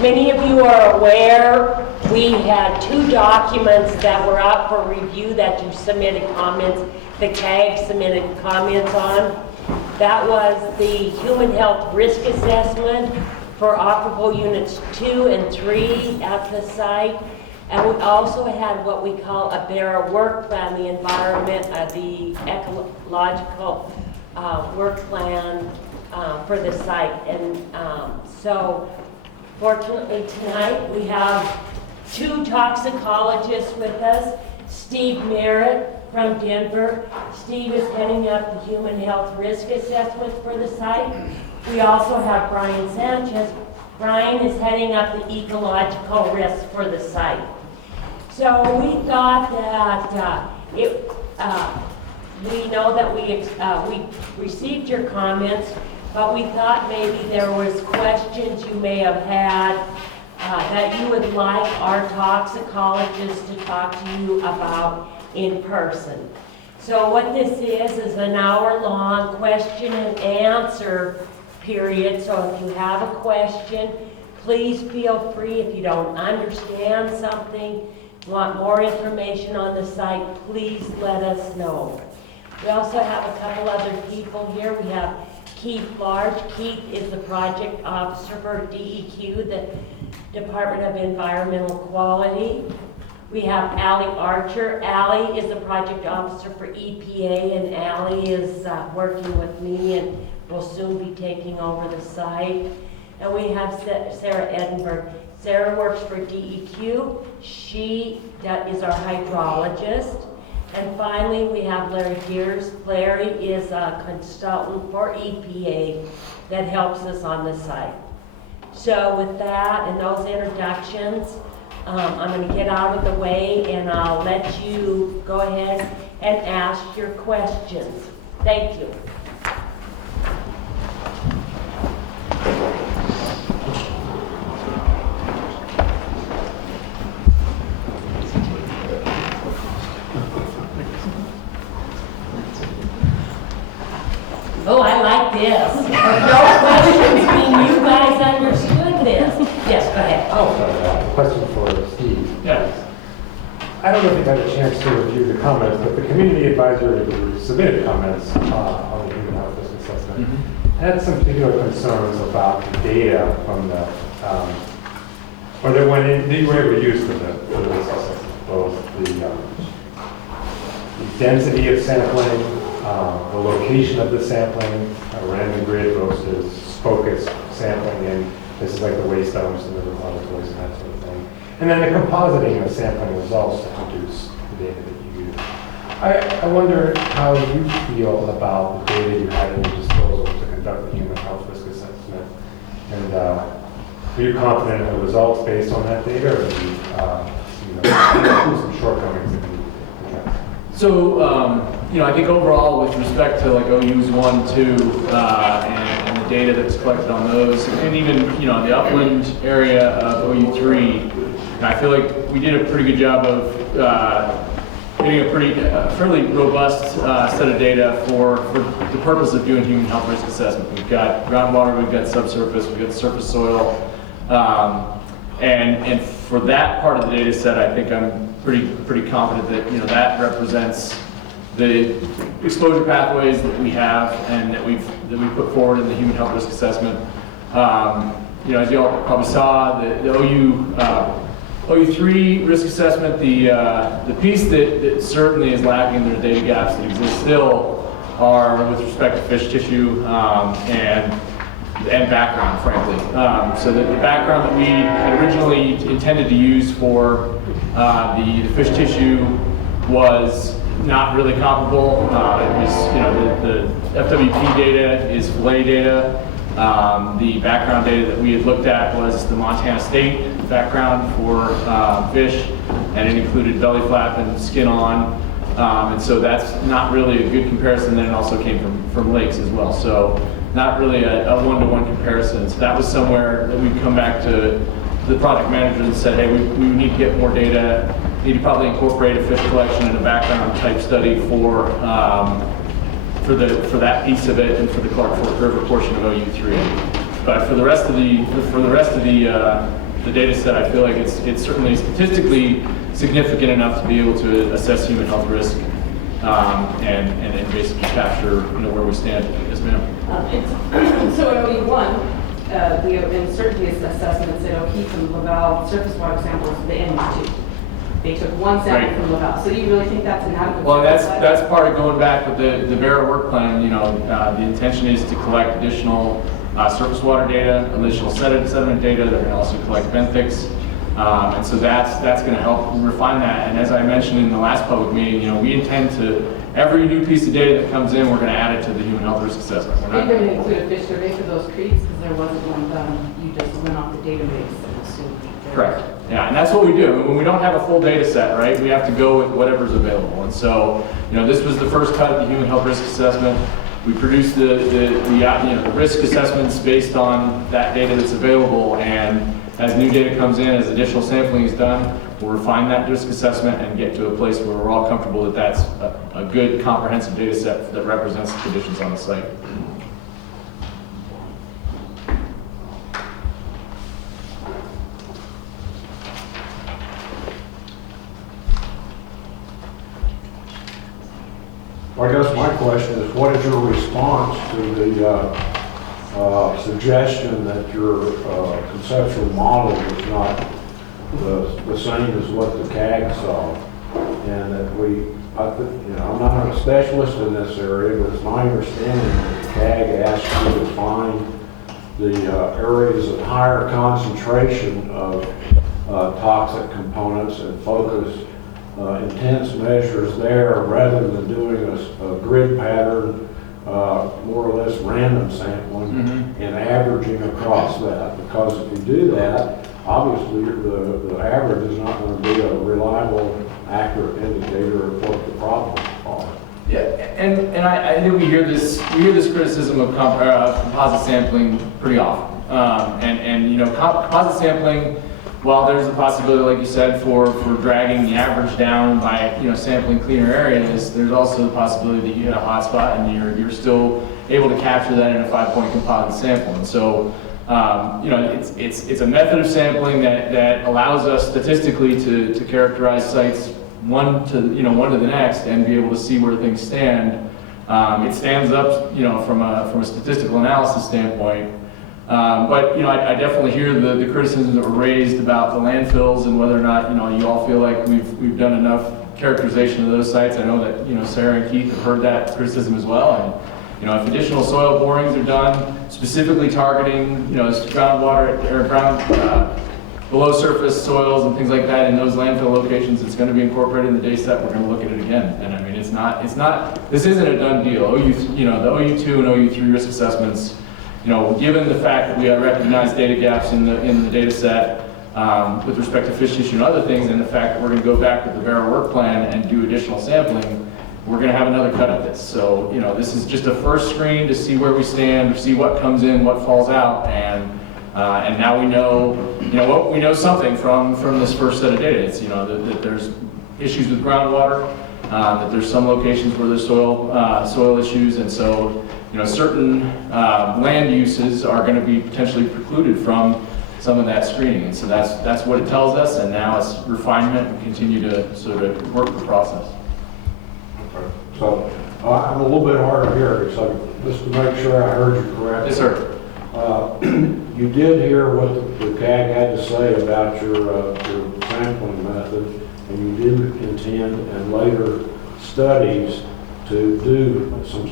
Many of you are aware we had 2 documents that were up for review that you submitted comments, the CAG submitted comments on. That was the Human Health Risk Assessment for operable units 2 and 3 at the site. And we also had what we call a BEAR work plan, the environment, the ecological work plan for the site. And so fortunately tonight we have 2 toxicologists with us. Steve Merritt from Denver. Steve is heading up the Human Health Risk Assessment for the site. We also have Brian Sanchez. Brian is heading up the ecological risk for the site. So we thought that we know that we received your comments, but we thought maybe there was questions you may have had that you would like our toxicologist to talk to you about in person. So what this is an hour-long question and answer period. So if you have a question, please feel free. If you don't understand something, want more information on the site, please let us know. We also have a couple other people here. We have Keith Large. Keith is the project officer for DEQ, the Department of Environmental Quality. We have Allie Archer. Allie is the project officer for EPA, and Allie is working with me and will soon be taking over the site. And we have Sarah Edinburgh. Sarah works for DEQ. She is our hydrologist. And finally, we have Larry Gears. Larry is a consultant for EPA that helps us on the site. So with that and those introductions, I'm going to get out of the way and I'll let you go ahead and ask your questions. Thank you. Oh, I like this. No questions mean you guys understood this. Yes, go ahead. Oh, question for Steve. Yes. I don't know if you've had a chance to review the comments, but the community advisory who submitted comments on the human health risk assessment had some particular concerns about the data from the, or that went in, that you were able to use for the risk assessment, both the density of sampling, the location of the sampling, random grid versus focused sampling, and this is like the waste dumps and the repositories and that sort of thing. And then the compositing of sampling results to produce the data that you use. I wonder how you feel about the data you had at your disposal to conduct the human health risk assessment. And are you confident in the results based on that data, or do you some shortcomings that you need to address? So, I think overall with respect to like OUs 1, 2, and the data that's collected on those, and even, the upland area of OU 3, I feel like we did a pretty good job of getting a fairly robust set of data for the purpose of doing human health risk assessment. We've got groundwater, we've got subsurface, we've got surface soil, and for that part of the data set, I think I'm pretty confident that that represents the exposure pathways that we have and that we put forward in the human health risk assessment. As you all probably saw, the OU3 risk assessment, the piece that certainly is lacking, there are data gaps that exist still, are with respect to fish tissue and background, frankly. So the background that we had originally intended to use for the fish tissue was not really comparable. It was, the FWP data is fillet data. The background data that we had looked at was the Montana State background for fish, and it included belly flap and skin on. And so that's not really a good comparison. Then it also came from lakes as well. So not really a one-to-one comparison. So that was somewhere that we'd come back to the project manager and said, hey, we need to get more data. Need to probably incorporate a fish collection and a background type study for that piece of it and for the Clark Fork River portion of OU3. But for the rest of the the data set, I feel like it's certainly statistically significant enough to be able to assess human health risk and basically capture where we stand. Yes, ma'am. So in OE1, the uncertainty assessment said O'Keefe and Laval surface water samples to the NU2. They took one sample Right. from Laval. So do you really think that's inadequate? Well, that's part of going back with the Vera work plan. The intention is to collect additional surface water data, additional sediment data. They're going to also collect benthics. And so that's going to help refine that. And as I mentioned in the last public meeting, we intend to, every new piece of data that comes in, we're going to add it to the human health risk assessment. We're Are not you going to include a fish survey for those creeks? Because there wasn't one done. You just went off the database and assumed. Correct. Yeah, and that's what we do. When we don't have a full data set, right, we have to go with whatever's available. And so, this was the first cut of the human health risk assessment. We produced the risk assessments based on that data that's available, and as new data comes in, as additional sampling is done, we'll refine that risk assessment and get to a place where we're all comfortable that that's a good comprehensive data set that represents the conditions on the site. I guess my question is, what is your response to the suggestion that your conceptual model is not the same as what the CAG saw? And that I'm not a specialist in this area, but it's my understanding that the CAG asked you to find the areas of higher concentration of toxic components and focus intense measures there rather than doing a grid pattern, more or less random sampling and averaging across that. Because if you do that, obviously the average is not going to be a reliable, accurate indicator of what the problems are. Yeah, and I think we hear this criticism of composite sampling pretty often. Composite sampling, while there's a possibility, like you said, for dragging the average down by sampling cleaner areas, there's also the possibility that you hit a hot spot and you're still able to capture that in a 5-point composite sample. And so it's a method of sampling that allows us statistically to characterize sites one to the next and be able to see where things stand. It stands up from a statistical analysis standpoint. But I definitely hear the criticisms that were raised about the landfills and whether or not you all feel like we've done enough characterization of those sites. I know that Sarah and Keith have heard that criticism as well. And if additional soil borings are done, specifically targeting groundwater or below surface soils and things like that in those landfill locations, it's going to be incorporated in the data set. We're going to look at it again. And I mean, it's not. This isn't a done deal. The OU2 and OU3 risk assessments. Given the fact that we have recognized data gaps in the data set with respect to fish tissue and other things, and the fact that we're going to go back with the Vera work plan and do additional sampling, we're going to have another cut at this. So, this is just a first screen to see where we stand, see what comes in, what falls out, and now we know, we know something from this first set of data. It's, that there's issues with groundwater, that there's some locations where there's soil issues, and so, certain land uses are going to be potentially precluded from some of that screening. And so that's what it tells us, and now it's refinement and continue to sort of work the process. Okay. So I'm a little bit hard of hearing, so just to make sure I heard you correctly. Yes, sir. You did hear what the CAG had to say about your sampling method, and you do intend in later studies to do some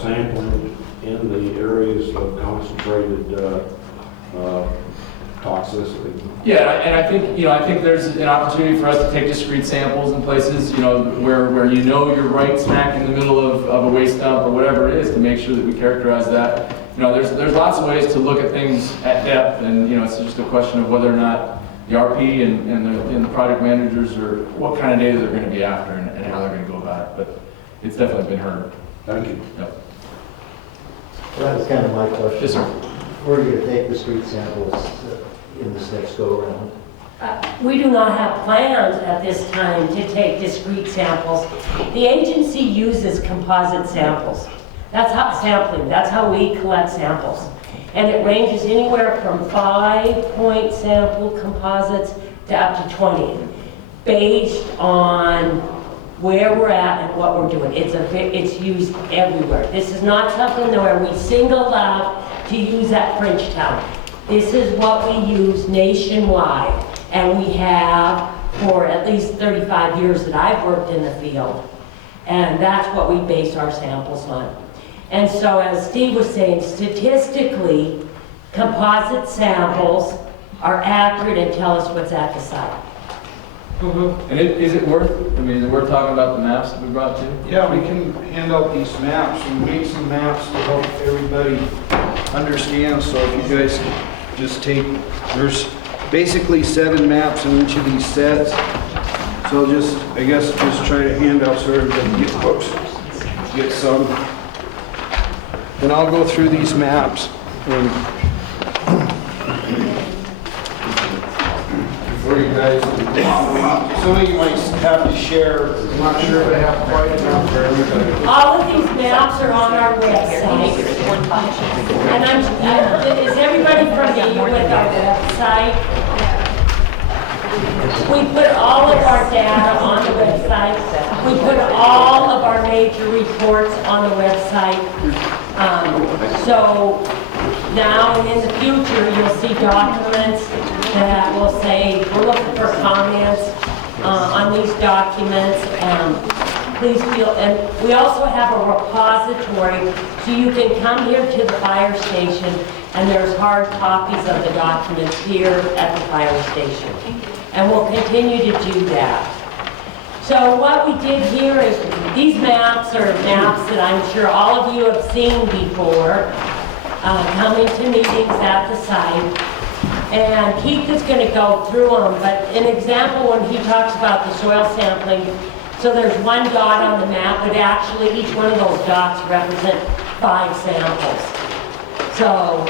sampling in the areas of concentrated toxicity. Yeah, and I think there's an opportunity for us to take discrete samples in places, where you're right smack in the middle of a waste dump or whatever it is, to make sure that we characterize that. There's lots of ways to look at things at depth, and it's just a question of whether or not the RP and the project managers or what kind of data they're going to be after and how they're going to go about it. But it's definitely been heard. Thank you. Yep. That was kind of my question. Yes, sir. Where are you going to take the street samples in this next go-around? We do not have plans at this time to take discrete samples. The agency uses composite samples. That's how we collect samples. And it ranges anywhere from 5-point sample composites to up to 20, based on where we're at and what we're doing. It's used everywhere. This is not something where we single out to use at Frenchtown. This is what we use nationwide, and we have for at least 35 years that I've worked in the field. And that's what we base our samples on. And so, as Steve was saying, statistically, composite samples are accurate and tell us what's at the site. And is it worth, I mean, is it worth talking about the maps that we brought too? Yeah, we can hand out these maps. We made some maps to help everybody understand. So if you guys just take, there's basically 7 maps in each of these sets. So just, I guess, just try to hand out so everybody gets books, get some. And I'll go through these maps. And before you guys, some of you might have to share. I'm not sure if I have quite enough for everybody. All of these maps are on our website. And is everybody familiar with our website? We put all of our data on the website. We put all of our major reports on the website. So now and in the future, you'll see documents that will say, we're looking for comments on these documents. Please feel, and we also have a repository, so you can come here to the fire station, and there's hard copies of the documents here at the fire station. And we'll continue to do that. So what we did here is, these maps are maps that I'm sure all of you have seen before, coming to meetings at the site. And Keith is going to go through them, but an example when he talks about the soil sampling, so there's one dot on the map, but actually each one of those dots represent 5 samples. So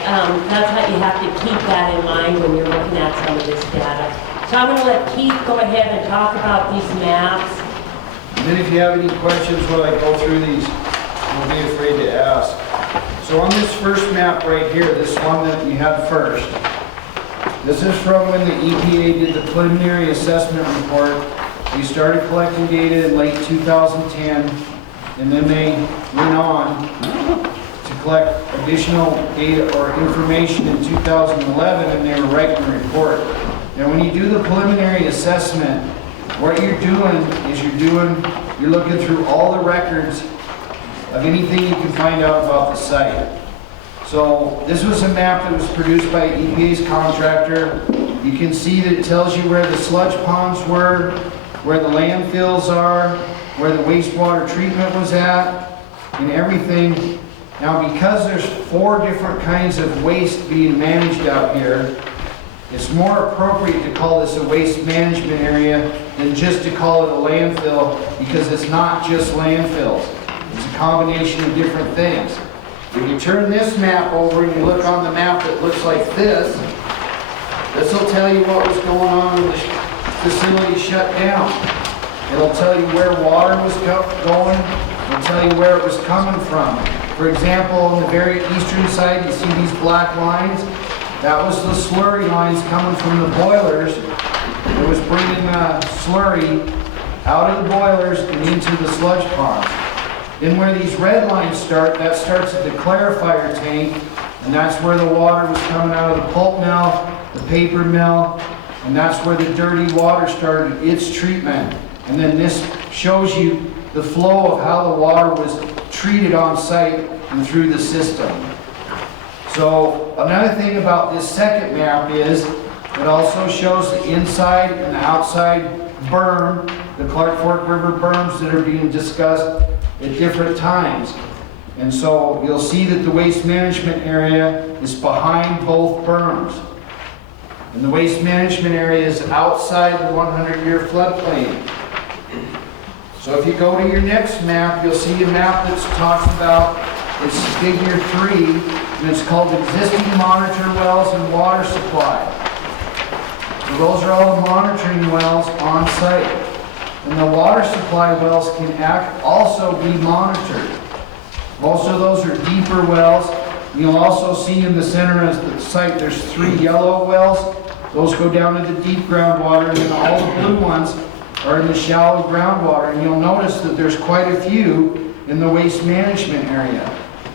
that's how you have to keep that in mind when you're looking at some of this data. So I'm going to let Keith go ahead and talk about these maps. And then if you have any questions while I go through these, don't be afraid to ask. So on this first map right here, this one that you had first, this is from when the EPA did the preliminary assessment report. We started collecting data in late 2010, and then they went on to collect additional data or information in 2011, and they were writing a report. Now, when you do the preliminary assessment, what you're doing is you're looking through all the records of anything you can find out about the site. So this was a map that was produced by EPA's contractor. You can see that it tells you where the sludge ponds were, where the landfills are, where the wastewater treatment was at, and everything. Now, because there's 4 different kinds of waste being managed out here, it's more appropriate to call this a waste management area than just to call it a landfill, because it's not just landfills. It's a combination of different things. If you turn this map over and you look on the map that looks like this will tell you what was going on when the facility shut down. It'll tell you where water was going. It'll tell you where it was coming from. For example, on the very eastern side, you see these black lines. That was the slurry lines coming from the boilers. It was bringing slurry out of the boilers and into the sludge ponds. Then where these red lines start, that starts at the clarifier tank, and that's where the water was coming out of the pulp mill, the paper mill, and that's where the dirty water started its treatment. And then this shows you the flow of how the water was treated on site and through the system. So another thing about this second map is it also shows the inside and the outside berm, the Clark Fork River berms that are being discussed at different times. And so you'll see that the waste management area is behind both berms. And the waste management area is outside the 100-year floodplain. So if you go to your next map, you'll see a map that talks about, it's figure 3, and it's called existing monitor wells and water supply. So those are all the monitoring wells on site. And the water supply wells can also be monitored. Most of those are deeper wells, You'll also see in the center of the site, there's 3 yellow wells. Those go down into deep groundwater, and then all the blue ones are in the shallow groundwater. And you'll notice that there's quite a few in the waste management area.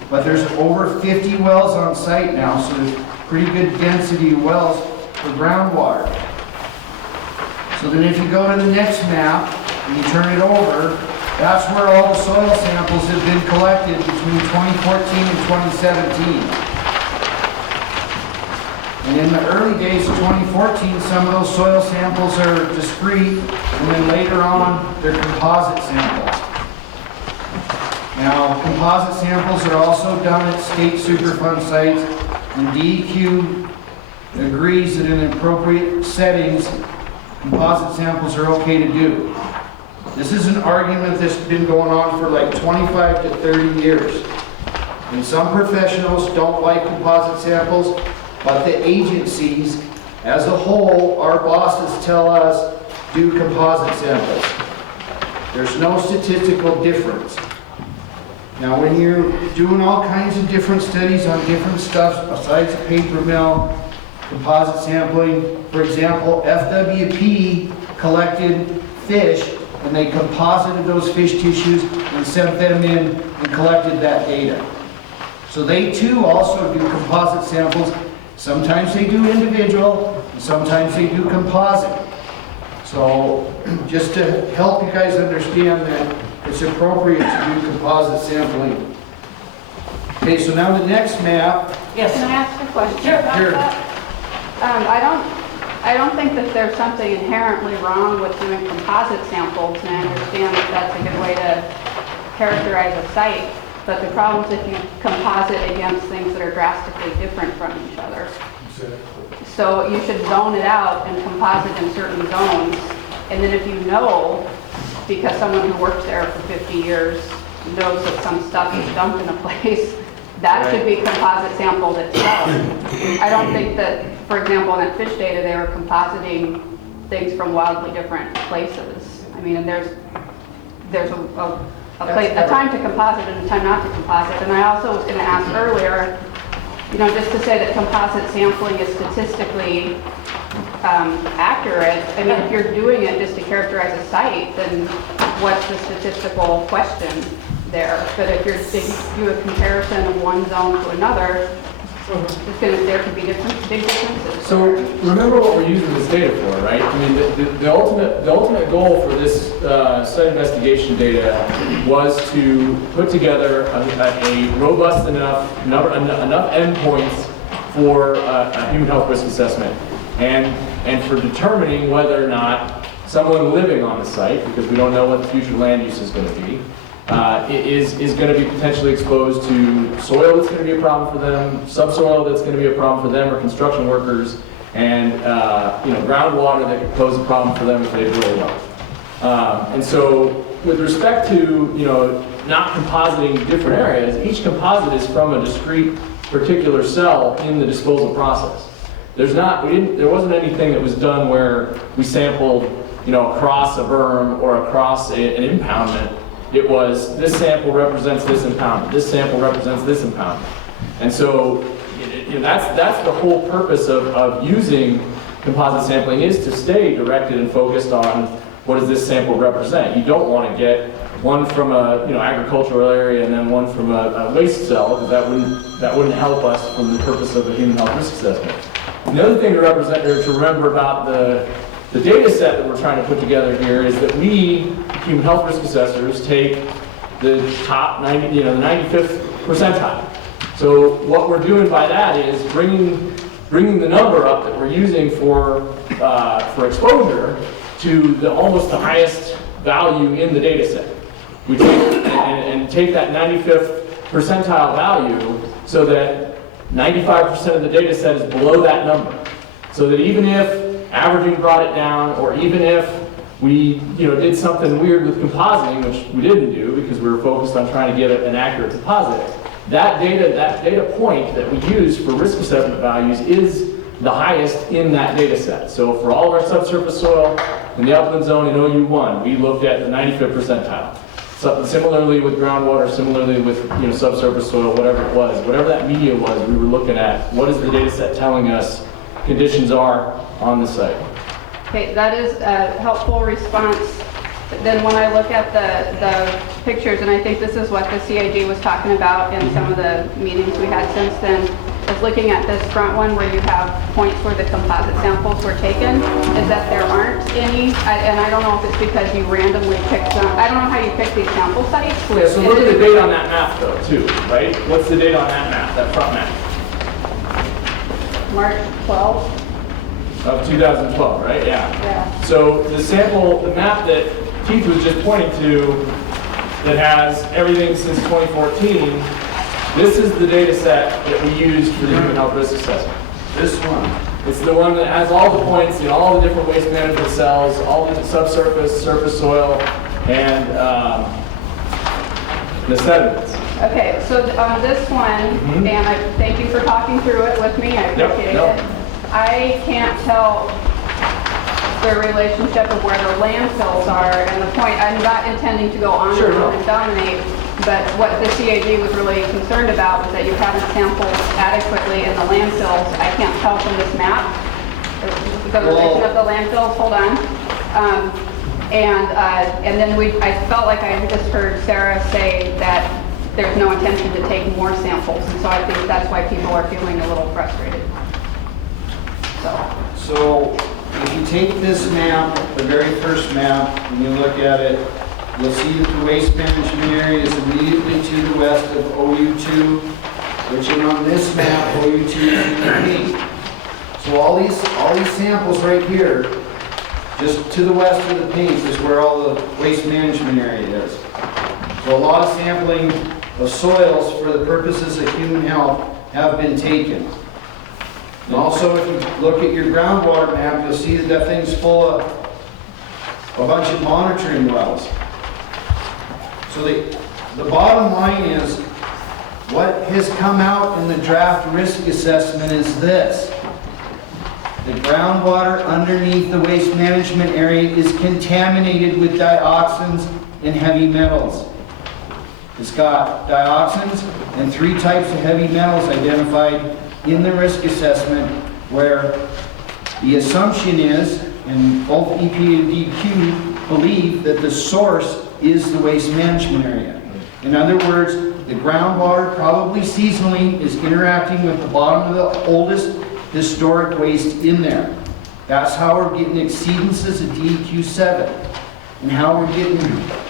But there's over 50 wells on site now, so there's pretty good density of wells for groundwater. So then if you go to the next map, and you turn it over, that's where all the soil samples have been collected between 2014 and 2017. And in the early days of 2014, some of those soil samples are discrete, and then later on, they're composite samples. Now, composite samples are also done at state Superfund sites, and DEQ agrees that in appropriate settings, composite samples are okay to do. This is an argument that's been going on for like 25 to 30 years. And some professionals don't like composite samples, but the agencies as a whole, our bosses tell us, do composite samples. There's no statistical difference. Now, when you're doing all kinds of different studies on different stuff besides a paper mill, composite sampling, for example, FWP collected fish and they composited those fish tissues and sent them in and collected that data. So they too also do composite samples. Sometimes they do individual, and sometimes they do composite. So just to help you guys understand that it's appropriate to do composite sampling. Okay, so now the next map. Yes. Can I ask a question Sure. about Sure. that? I don't think that there's something inherently wrong with doing composite samples, and I understand that that's a good way to characterize a site, but the problem is if you composite against things that are drastically different from each other. So you should zone it out and composite in certain zones, and then if you know, because someone who worked there for 50 years knows that some stuff is dumped in a place, that should be composite sampled itself. I don't think that, for example, in that fish data, they were compositing things from wildly different places. I mean, and there's a time to composite and a time not to composite. And I also was going to ask earlier, you know, just to say that composite sampling is statistically accurate. I mean, if you're doing it just to characterize a site, then what's the statistical question there? But if you're to do a comparison of one zone to another, there could be big differences. So remember what we're using this data for, right? I mean, the ultimate goal for this site investigation data was to put together a robust enough endpoints for a human health risk assessment, and for determining whether or not someone living on the site, because we don't know what the future land use is going to be, is going to be potentially exposed to soil that's going to be a problem for them, subsoil that's going to be a problem for them, or construction workers, and groundwater that could pose a problem for them if they drill well. And so, with respect to not compositing different areas, each composite is from a discrete particular cell in the disposal process. There wasn't anything that was done where we sampled across a berm or across an impoundment. It was, this sample represents this impoundment, this sample represents this impoundment. And so that's the whole purpose of using composite sampling, is to stay directed and focused on what does this sample represent. You don't want to get one from a agricultural area and then one from a waste cell, because that wouldn't help us from the purpose of a human health risk assessment. And the other thing to remember about the data set that we're trying to put together here is that we, human health risk assessors, take the top 90, the 95th percentile. So what we're doing by that is bringing the number up that we're using for exposure to almost the highest value in the data set. We take and take that 95th percentile value so that 95% of the data set is below that number. So that even if averaging brought it down, or even if we did something weird with compositing, which we didn't do because we were focused on trying to get an accurate composite, that data point that we use for risk assessment values is the highest in that data set. So for all of our subsurface soil in the upland zone in OU1, we looked at the 95th percentile. Similarly with groundwater, similarly with, you know, subsurface soil, whatever it was, whatever that media was, we were looking at, what is the data set telling us conditions are on the site? Okay, that is a helpful response. Then when I look at the pictures, and I think this is what the CIG was talking about in some of the meetings we had since then, is looking at this front one where you have points where the composite samples were taken, is that there aren't any, and I don't know if it's because you randomly picked them. I don't know how you pick these sample sites. Yeah, so look at the date on that map though, too, right? What's the date on that map, that front map? March 12th. Of 2012, right? Yeah. Yeah. So the sample, the map that Keith was just pointing to, that has everything since 2014, this is the data set that we used for the human health risk assessment. This one. It's the one that has all the points in all the different waste management cells, all the subsurface, surface soil, and the sediments. Okay, so on this one, and I thank you for talking through it with me, I appreciate it. I can't tell the relationship of where the landfills are, and the point, I'm not intending to go on Sure, and no. on and dominate, but what the CAG was really concerned about was that you haven't sampled adequately in the landfills. I can't tell from this map, the relation of the landfills, hold on. And then I felt like I just heard Sarah say that there's no intention to take more samples, and so I think that's why people are feeling a little frustrated. So if you take this map, the very first map, and you look at it, you'll see that the waste management area is immediately to the west of OU2, which is on this map, OU2 is in pink. So all these samples right here, just to the west of the pink is where all the waste management area is. So a lot of sampling of soils for the purposes of human health have been taken. And also, if you look at your groundwater map, you'll see that that thing's full of a bunch of monitoring wells. So the bottom line is, what has come out in the draft risk assessment is this. The groundwater underneath the waste management area is contaminated with dioxins and heavy metals. It's got dioxins and 3 types of heavy metals identified in the risk assessment, where the assumption is, and both EPA and DEQ believe, that the source is the waste management area. In other words, the groundwater, probably seasonally, is interacting with the bottom of the oldest historic waste in there. That's how we're getting exceedances of DEQ 7. And how we're getting,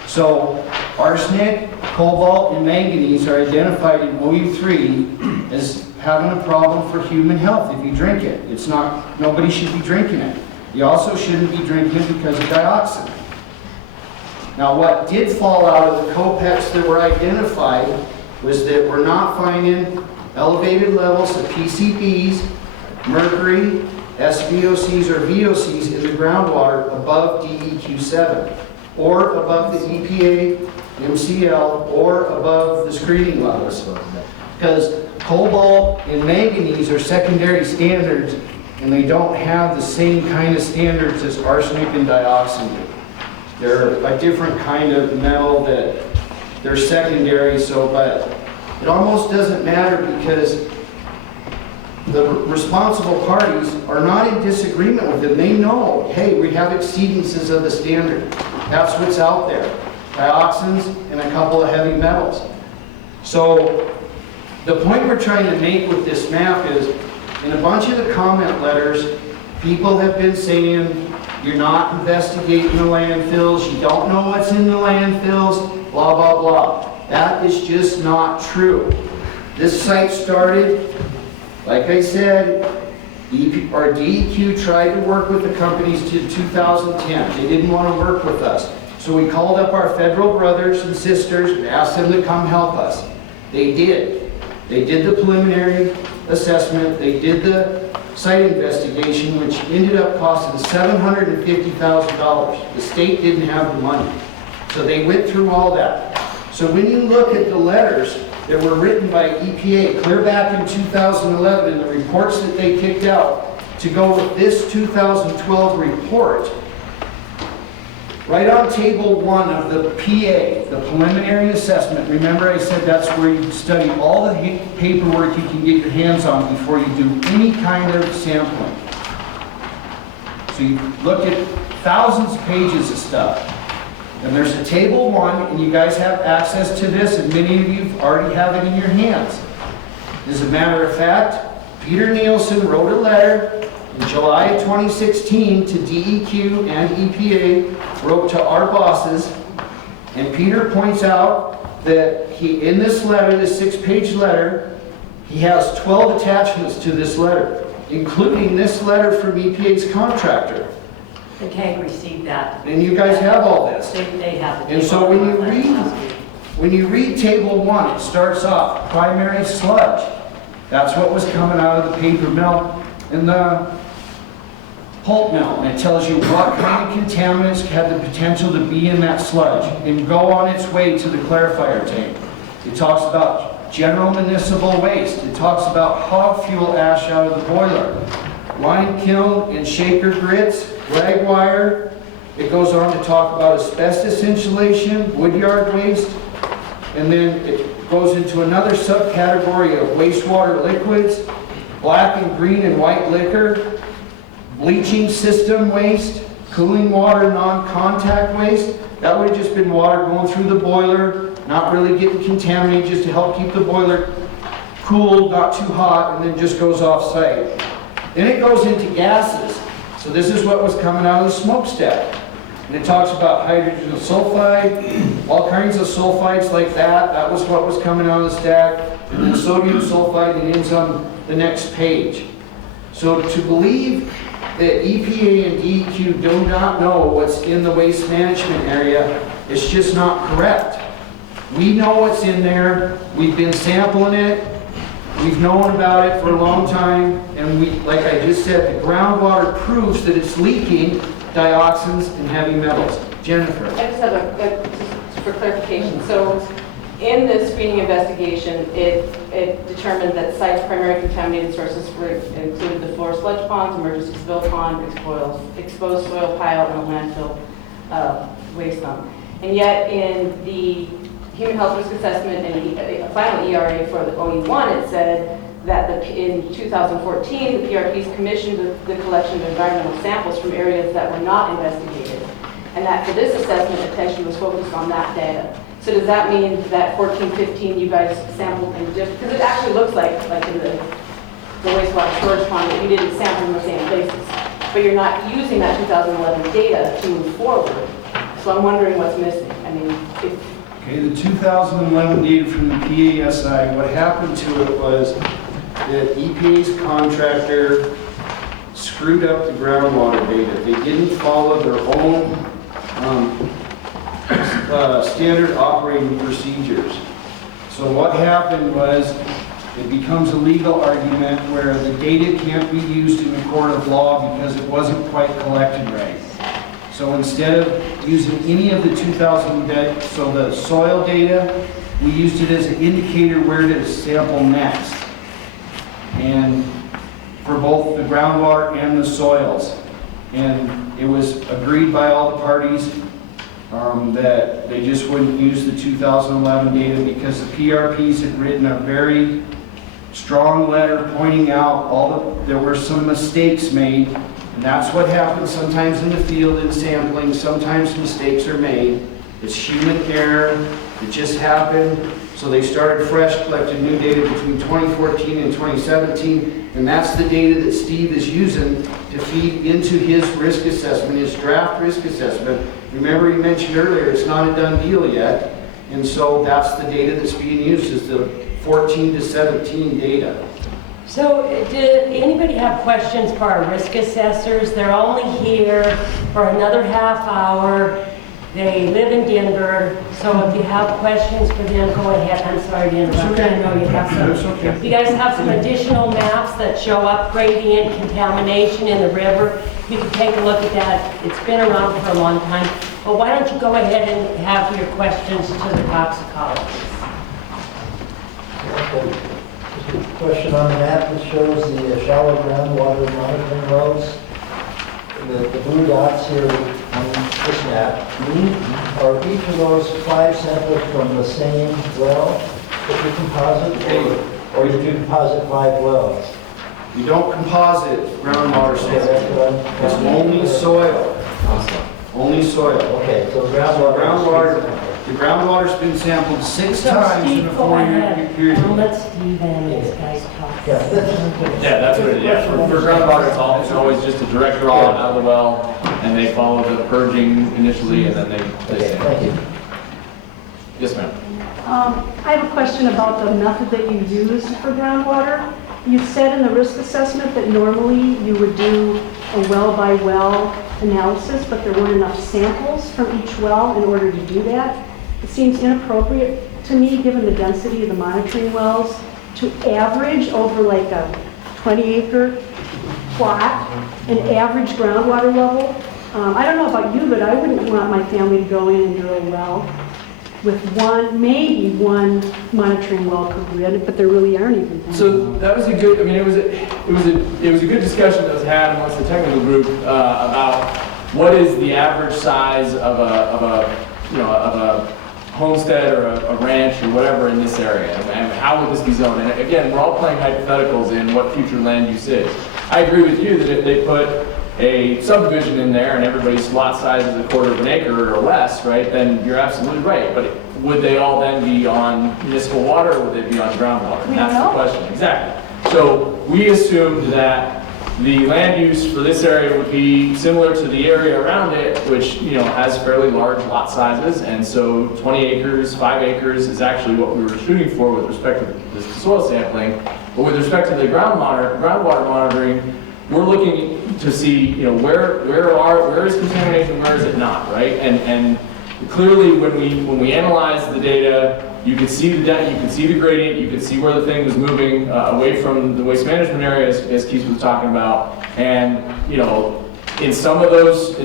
so arsenic, cobalt, and manganese are identified in OU3 as having a problem for human health if you drink it. It's not, nobody should be drinking it. You also shouldn't be drinking it because of dioxin. Now what did fall out of the COPEX that were identified was that we're not finding elevated levels of PCBs, mercury, SVOCs or VOCs in the groundwater above DEQ 7 or above the EPA, MCL, or above the screening levels. Because cobalt and manganese are secondary standards, and they don't have the same kind of standards as arsenic and dioxin do. They're a different kind of metal that they're secondary, so, but it almost doesn't matter because the responsible parties are not in disagreement with them. They know, hey, we have exceedances of the standard. That's what's out there. Dioxins and a couple of heavy metals. So the point we're trying to make with this map is, in a bunch of the comment letters, people have been saying, you're not investigating the landfills, you don't know what's in the landfills, blah, blah, blah. That is just not true. This site started, like I said, our DEQ tried to work with the companies to 2010. They didn't want to work with us. So we called up our federal brothers and sisters and asked them to come help us. They did. They did the preliminary assessment. They did the site investigation, which ended up costing $750,000. The state didn't have the money. So they went through all that. So when you look at the letters that were written by EPA clear back in 2011 and the reports that they kicked out to go with this 2012 report, Right on table 1 of the PA, the preliminary assessment, remember I said that's where you study all the paperwork you can get your hands on before you do any kind of sampling. So you look at thousands of pages of stuff. And there's a table 1, and you guys have access to this, and many of you already have it in your hands. As a matter of fact, Peter Nielsen wrote a letter in July of 2016 to DEQ and EPA, wrote to our bosses, and Peter points out that in this letter, this 6-page letter, he has 12 attachments to this letter, including this letter from EPA's contractor. The CAG received that. And you guys have all this. They have it. And so when you read table 1, it starts off primary sludge. That's what was coming out of the paper mill and the pulp mill. And it tells you what kind of contaminants had the potential to be in that sludge and go on its way to the clarifier tank. It talks about general municipal waste. It talks about hog fuel ash out of the boiler, lime kiln and shaker grits, rag wire. It goes on to talk about asbestos insulation, woodyard waste, and then it goes into another subcategory of wastewater liquids, black and green and white liquor, bleaching system waste, cooling water non-contact waste. That would have just been water going through the boiler, not really getting contaminated, just to help keep the boiler cool, not too hot, and then just goes off site. Then it goes into gases. So this is what was coming out of the smokestack. And it talks about hydrogen sulfide, all kinds of sulfides like that. That was what was coming out of the stack. And then sodium sulfide, and ends on the next page. So to believe that EPA and DEQ do not know what's in the waste management area, it's just not correct. We know what's in there. We've been sampling it. We've known about it for a long time. And we, like I just said, the groundwater proves that it's leaking dioxins and heavy metals. Jennifer. I just have just for clarification. So in the screening investigation, it determined that site's primary contaminated sources included the floor sludge ponds, emergency spill pond, exposed soil pile, and a landfill waste dump. And yet in the human health risk assessment and a final ERA for the OE1, it said that in 2014, the PRPs commissioned the collection of environmental samples from areas that were not investigated. And that for this assessment, attention was focused on that data. So does that mean that 14-15 you guys sampled in different, because it actually looks like in the wastewater storage pond that you didn't sample in the same places, but you're not using that 2011 data to move forward. So I'm wondering what's missing. I mean, Okay, the 2011 data from the PASI, what happened to it was that EPA's contractor screwed up the groundwater data. They didn't follow their own standard operating procedures. So what happened was it becomes a legal argument where the data can't be used in a court of law because it wasn't quite collected right. So instead of using any of the 2000 data, so the soil data, we used it as an indicator where to sample next. And for both the groundwater and the soils. And it was agreed by all the parties that they just wouldn't use the 2011 data because the PRPs had written a very strong letter pointing out there were some mistakes made. And that's what happens sometimes in the field in sampling. Sometimes mistakes are made. It's human error. It just happened. So they started fresh, collecting new data between 2014 and 2017. And that's the data that Steve is using to feed into his risk assessment, his draft risk assessment. Remember he mentioned earlier, it's not a done deal yet. And so that's the data that's being used, is the 14 to 17 data. So did anybody have questions for our risk assessors? They're only here for another half hour. They live in Denver, so if you have questions for them, go ahead. I'm sorry to interrupt. I know you have some. That's okay. You guys have some additional maps that show up gradient contamination in the river. You can take a look at that. It's been around for a long time. But why don't you go ahead and have your questions to the toxicologist? Just a question on the map that shows the shallow groundwater monitoring wells. The blue dots here on this map map, are each of those 5 samples from the same well that you composite? Or did you composite 5 wells? You don't composite groundwater Okay, that's samples. what It's I'm... only soil, only soil. Okay, so The groundwater's been sampled 6 times in a Steve, go 4-year ahead. period. I'll let Steve and these guys talk. Yeah, Yeah, that's what it is. Yeah, for groundwater, it's always just a direct draw out of the well, and they follow the purging initially, and then they okay, sample. thank you. Yes, ma'am. I have a question about the method that you used for groundwater. You said in the risk assessment that normally you would do a well-by-well analysis, but there weren't enough samples from each well in order to do that. It seems inappropriate to me, given the density of the monitoring wells, to average over like a 20-acre plot, an average groundwater level. I don't know about you, but I wouldn't want my family to go in and drill a well with maybe one monitoring well per grid, but there really aren't even that. So that was a good. I mean, it was a good discussion that was had amongst the technical group about what is the average size of a homestead or a ranch or whatever in this area, and how would this be zoned? And again, we're all playing hypotheticals in what future land use is. I agree with you that if they put a subdivision in there and everybody's lot size is a quarter of an acre or less, right, then you're absolutely right. But would they all then be on municipal water, or would they be on groundwater? And that's the question. Exactly. So we assumed that the land use for this area would be similar to the area around it, which, you know, has fairly large lot sizes, and so 20 acres, 5 acres is actually what we were shooting for with respect to this soil sampling. But with respect to the groundwater monitoring, we're looking to see, you know, where is contamination, where is it not, right? And clearly, when we analyze the data, you can see the gradient, you can see where the thing was moving away from the waste management area, as Keith was talking about. And, you know, in some of those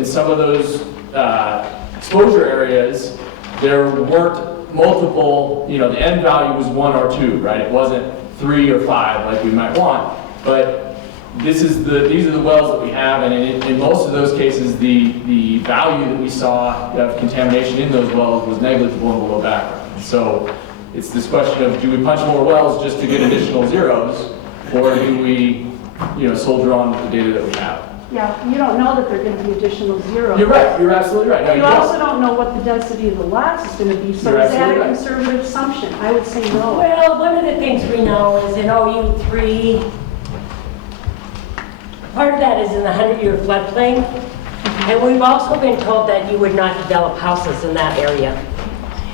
exposure areas, there weren't multiple, you know, the end value was 1 or 2, right? It wasn't 3 or 5 like we might want. But these are the wells that we have, and in most of those cases, the value that we saw of contamination in those wells was negligible and below background. So it's this question of, do we punch more wells just to get additional zeros, or do we, you know, soldier on with the data that we have? Yeah, you don't know that they're going to be additional zeros. You're right. You're absolutely right. No, You also don't know what the density of the lots is going to be, so You're is that a absolutely right. conservative assumption? I would say no. Well, one of the things we know is in OU3, part of that is in the 100-year floodplain, and we've also been told that you would not develop houses in that area.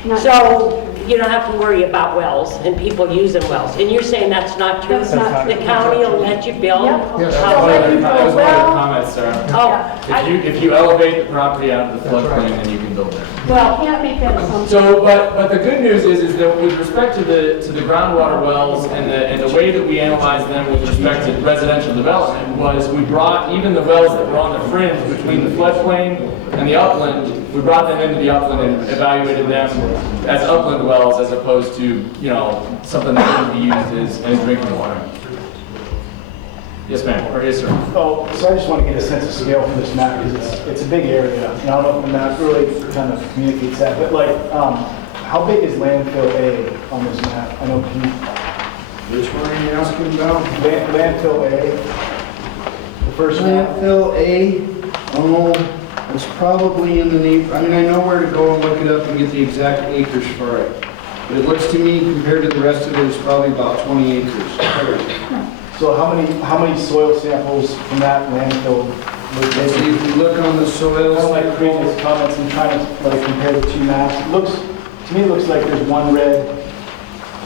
Not- So you don't have to worry about wells and people using wells. And you're saying that's not true? That's not The true. county will let you build? Yep. Yes. So when you That was go, one of the well, comments, Sarah. oh, If you elevate the property out of the floodplain, then you can build there. Well, can't make that assumption. So, but the good news is that with respect to the groundwater wells and the way that we analyzed them with respect to residential development was we brought even the wells that were on the fringe between the floodplain and the upland, we brought them into the upland and evaluated them as upland wells as opposed to, you know, something that can be used as drinking water. Yes, ma'am, or yes, sir. Oh, so I just want to get a sense of scale for this map, because it's a big area. And I don't know if the map really kind of communicates that, but like, how big is landfill A on this map? I know Which one are you asking about? landfill A, the first map. Landfill A, it's probably in the I mean, I know where to go and look it up and get the exact acres for it. But it looks to me, compared to the rest of it, it's probably about 20 acres. So how many soil samples from that landfill were See, taken? if you look on the soils. Kind of like previous comments, I'm trying to like compare the two maps. To me, it looks like there's one red.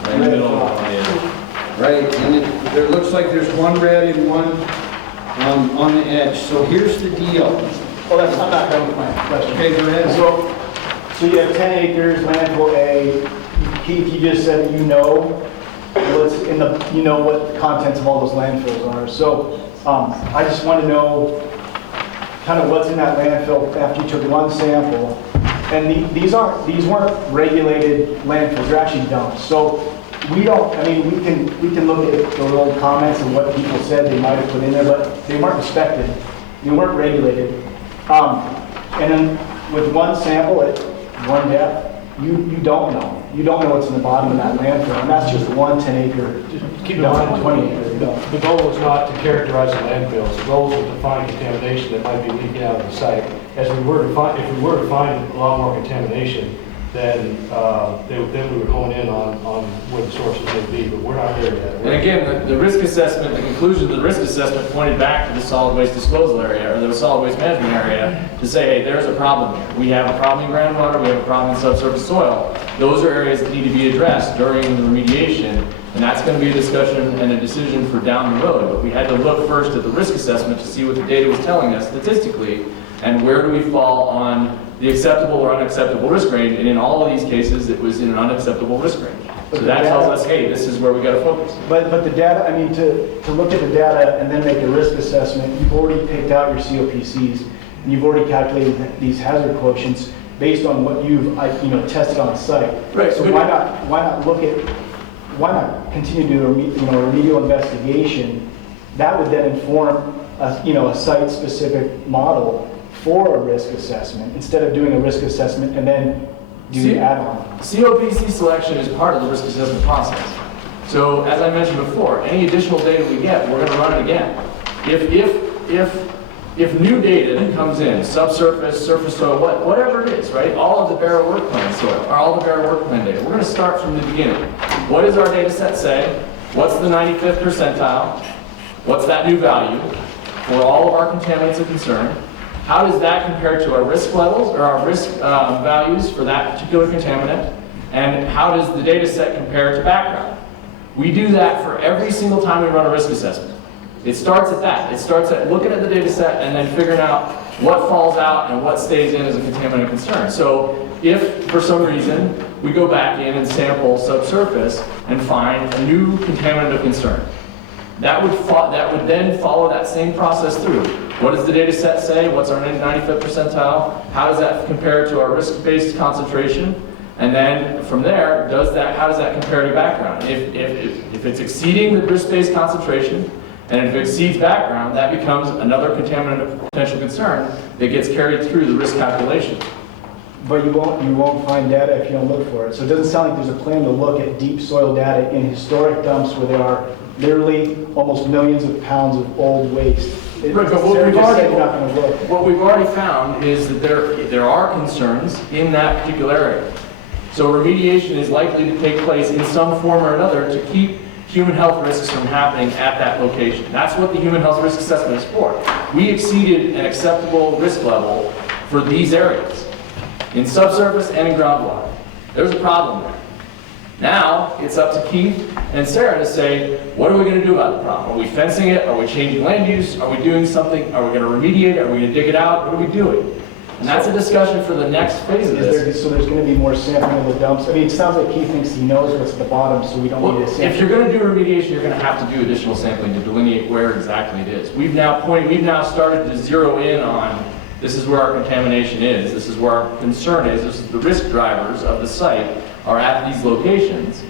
Right in the middle of Right, and there looks like there's one red and one on the edge. So here's the deal. Oh, I'm not done with my question. Okay, go ahead. So you have 10 acres, landfill A. Keith, you just said that you know what's in you know what the contents of all those landfills are. So I just want to know kind of what's in that landfill after you took one sample. And these weren't regulated landfills, they're actually dumps. So we don't, I mean, we can look at the little comments and what people said they might have put in there, but they weren't inspected, they weren't regulated. And then with one sample at one depth, you don't know. You don't know what's in the bottom of that landfill, and that's just one 10-acre, Keep in mind, 20-acre dump. the goal is not to characterize the landfills, the goal is to find contamination that might be leaking out of the site. If we were to find a lot more contamination, then we would hone in on where the sources may be, but we're not there yet. And again, the risk assessment, the conclusion of the risk assessment pointed back to the solid waste disposal area, or the solid waste management area, to say, hey, there's a problem here. We have a problem in groundwater, we have a problem in subsurface soil. Those are areas that need to be addressed during the remediation, and that's going to be a discussion and a decision for down the road. But we had to look first at the risk assessment to see what the data was telling us statistically, and where do we fall on the acceptable or unacceptable risk range, and in all of these cases, it was in an unacceptable risk range. So that tells us, hey, this is where we got to focus. But the data, I mean, to look at the data and then make a risk assessment, you've already picked out your COPCs, and you've already calculated these hazard quotients based on what you've tested on site. Right. So why not continue to do a remedial investigation? That would then inform a site-specific model for a risk assessment, instead of doing a risk assessment and then do add-on. COPC selection is part of the risk assessment process. So as I mentioned before, any additional data we get, we're going to run it again. If new data that comes in, subsurface, surface soil, whatever it is, right? All of the barrel work plan soil, or all the barrel work plan data, we're going to start from the beginning. What does our data set say? What's the 95th percentile? What's that new value for all of our contaminants of concern? How does that compare to our risk levels or our risk values for that particular contaminant? And how does the data set compare to background? We do that for every single time we run a risk assessment. It starts at that. It starts at looking at the data set and then figuring out what falls out and what stays in as a contaminant of concern. So if for some reason we go back in and sample subsurface and find a new contaminant of concern, that would then follow that same process through. What does the data set say? What's our 95th percentile? How does that compare to our risk-based concentration? And then from there, how does that compare to background? If it's exceeding the risk-based concentration, and if it exceeds background, that becomes another contaminant of potential concern that gets carried through the risk calculation. But you won't find data if you don't look for it. So it doesn't sound like there's a plan to look at deep soil data in historic dumps where there are literally almost millions of pounds of old waste. Right, but what we've already found is that there are concerns in that particular area. So remediation is likely to take place in some form or another to keep human health risks from happening at that location. That's what the human health risk assessment is for. We exceeded an acceptable risk level for these areas, in subsurface and in groundwater. There's a problem there. Now, it's up to Keith and Sarah to say, what are we going to do about the problem? Are we fencing it? Are we changing land use? Are we doing something? Are we going to remediate it? Are we going to dig it out? What are we doing? And that's a discussion for the next phase of this. So there's going to be more sampling of the dumps? I mean, it sounds like Keith thinks he knows what's at the bottom, so we don't need to sample. If you're going to do remediation, you're going to have to do additional sampling to delineate where exactly it is. We've now started to zero in on this is where our contamination is, this is where our concern is, this is the risk drivers of the site are at these locations,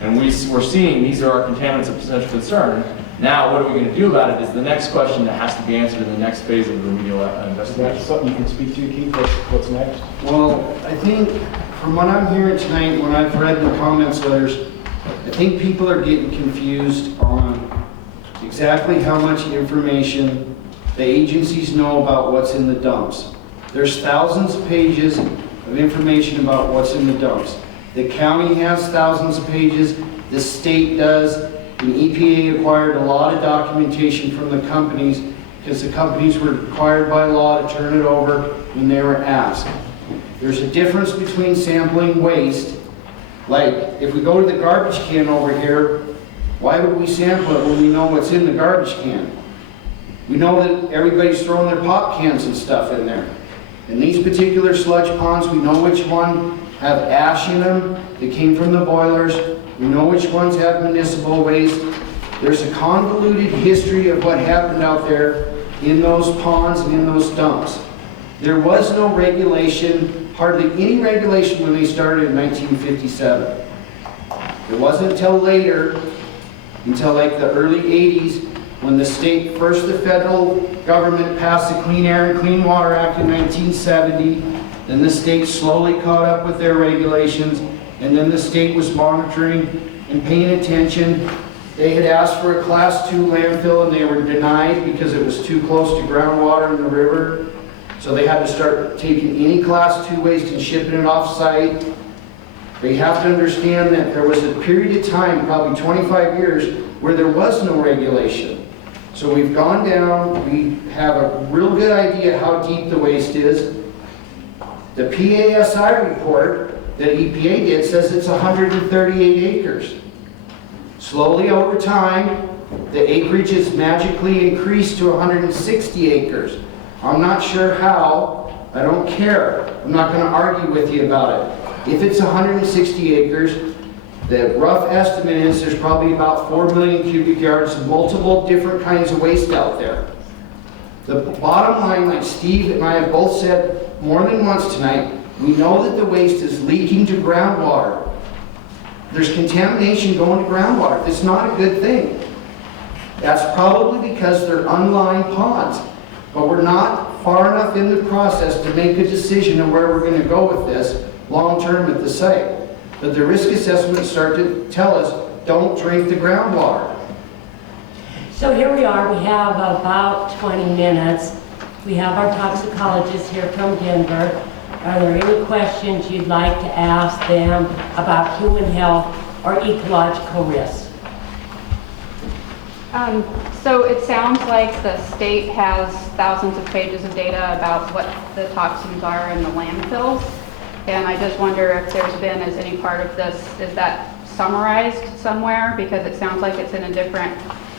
and we're seeing these are our contaminants of potential concern. Now, what are we going to do about it is the next question that has to be answered in the next phase of the remedial investigation. Is that something you can speak to, Keith? What's next? Well, I think from what I'm hearing tonight, when I've read the comments letters, I think people are getting confused on exactly how much information the agencies know about what's in the dumps. There's thousands of pages of information about what's in the dumps. The county has thousands of pages, the state does, and EPA acquired a lot of documentation from the companies because the companies were required by law to turn it over when they were asked. There's a difference between sampling waste. Like, if we go to the garbage can over here, why would we sample it when we know what's in the garbage can? We know that everybody's throwing their pop cans and stuff in there. In these particular sludge ponds, we know which one have ash in them that came from the boilers. We know which ones have municipal waste. There's a convoluted history of what happened out there in those ponds and in those dumps. There was no regulation, hardly any regulation when they started in 1957. It wasn't until later, until like the early 80s, when the federal government passed the Clean Air and Clean Water Act in 1970, Then the state slowly caught up with their regulations, and then the state was monitoring and paying attention. They had asked for a Class 2 landfill and they were denied because it was too close to groundwater in the river. So they had to start taking any Class 2 waste and shipping it off-site. They have to understand that there was a period of time, probably 25 years, where there was no regulation. So we've gone down, we have a real good idea how deep the waste is. The PASI report that EPA did says it's 138 acres. Slowly over time, the acreage is magically increased to 160 acres. I'm not sure how, I don't care. I'm not going to argue with you about it. If it's 160 acres, the rough estimate is there's probably about 4 million cubic yards of multiple different kinds of waste out there. The bottom line, like Steve and I have both said more than once tonight, we know that the waste is leaking to groundwater. There's contamination going to groundwater. It's not a good thing. That's probably because they're unlined ponds. But we're not far enough in the process to make a decision on where we're going to go with this long-term at the site. But the risk assessments start to tell us, don't drink the groundwater. So here we are, we have about 20 minutes. We have our toxicologist here from Denver. Are there any questions you'd like to ask them about human health or ecological risks? So it sounds like the state has thousands of pages of data about what the toxins are in the landfills. And I just wonder if there's been, as any part of this, is that summarized somewhere? Because it sounds like it's in a different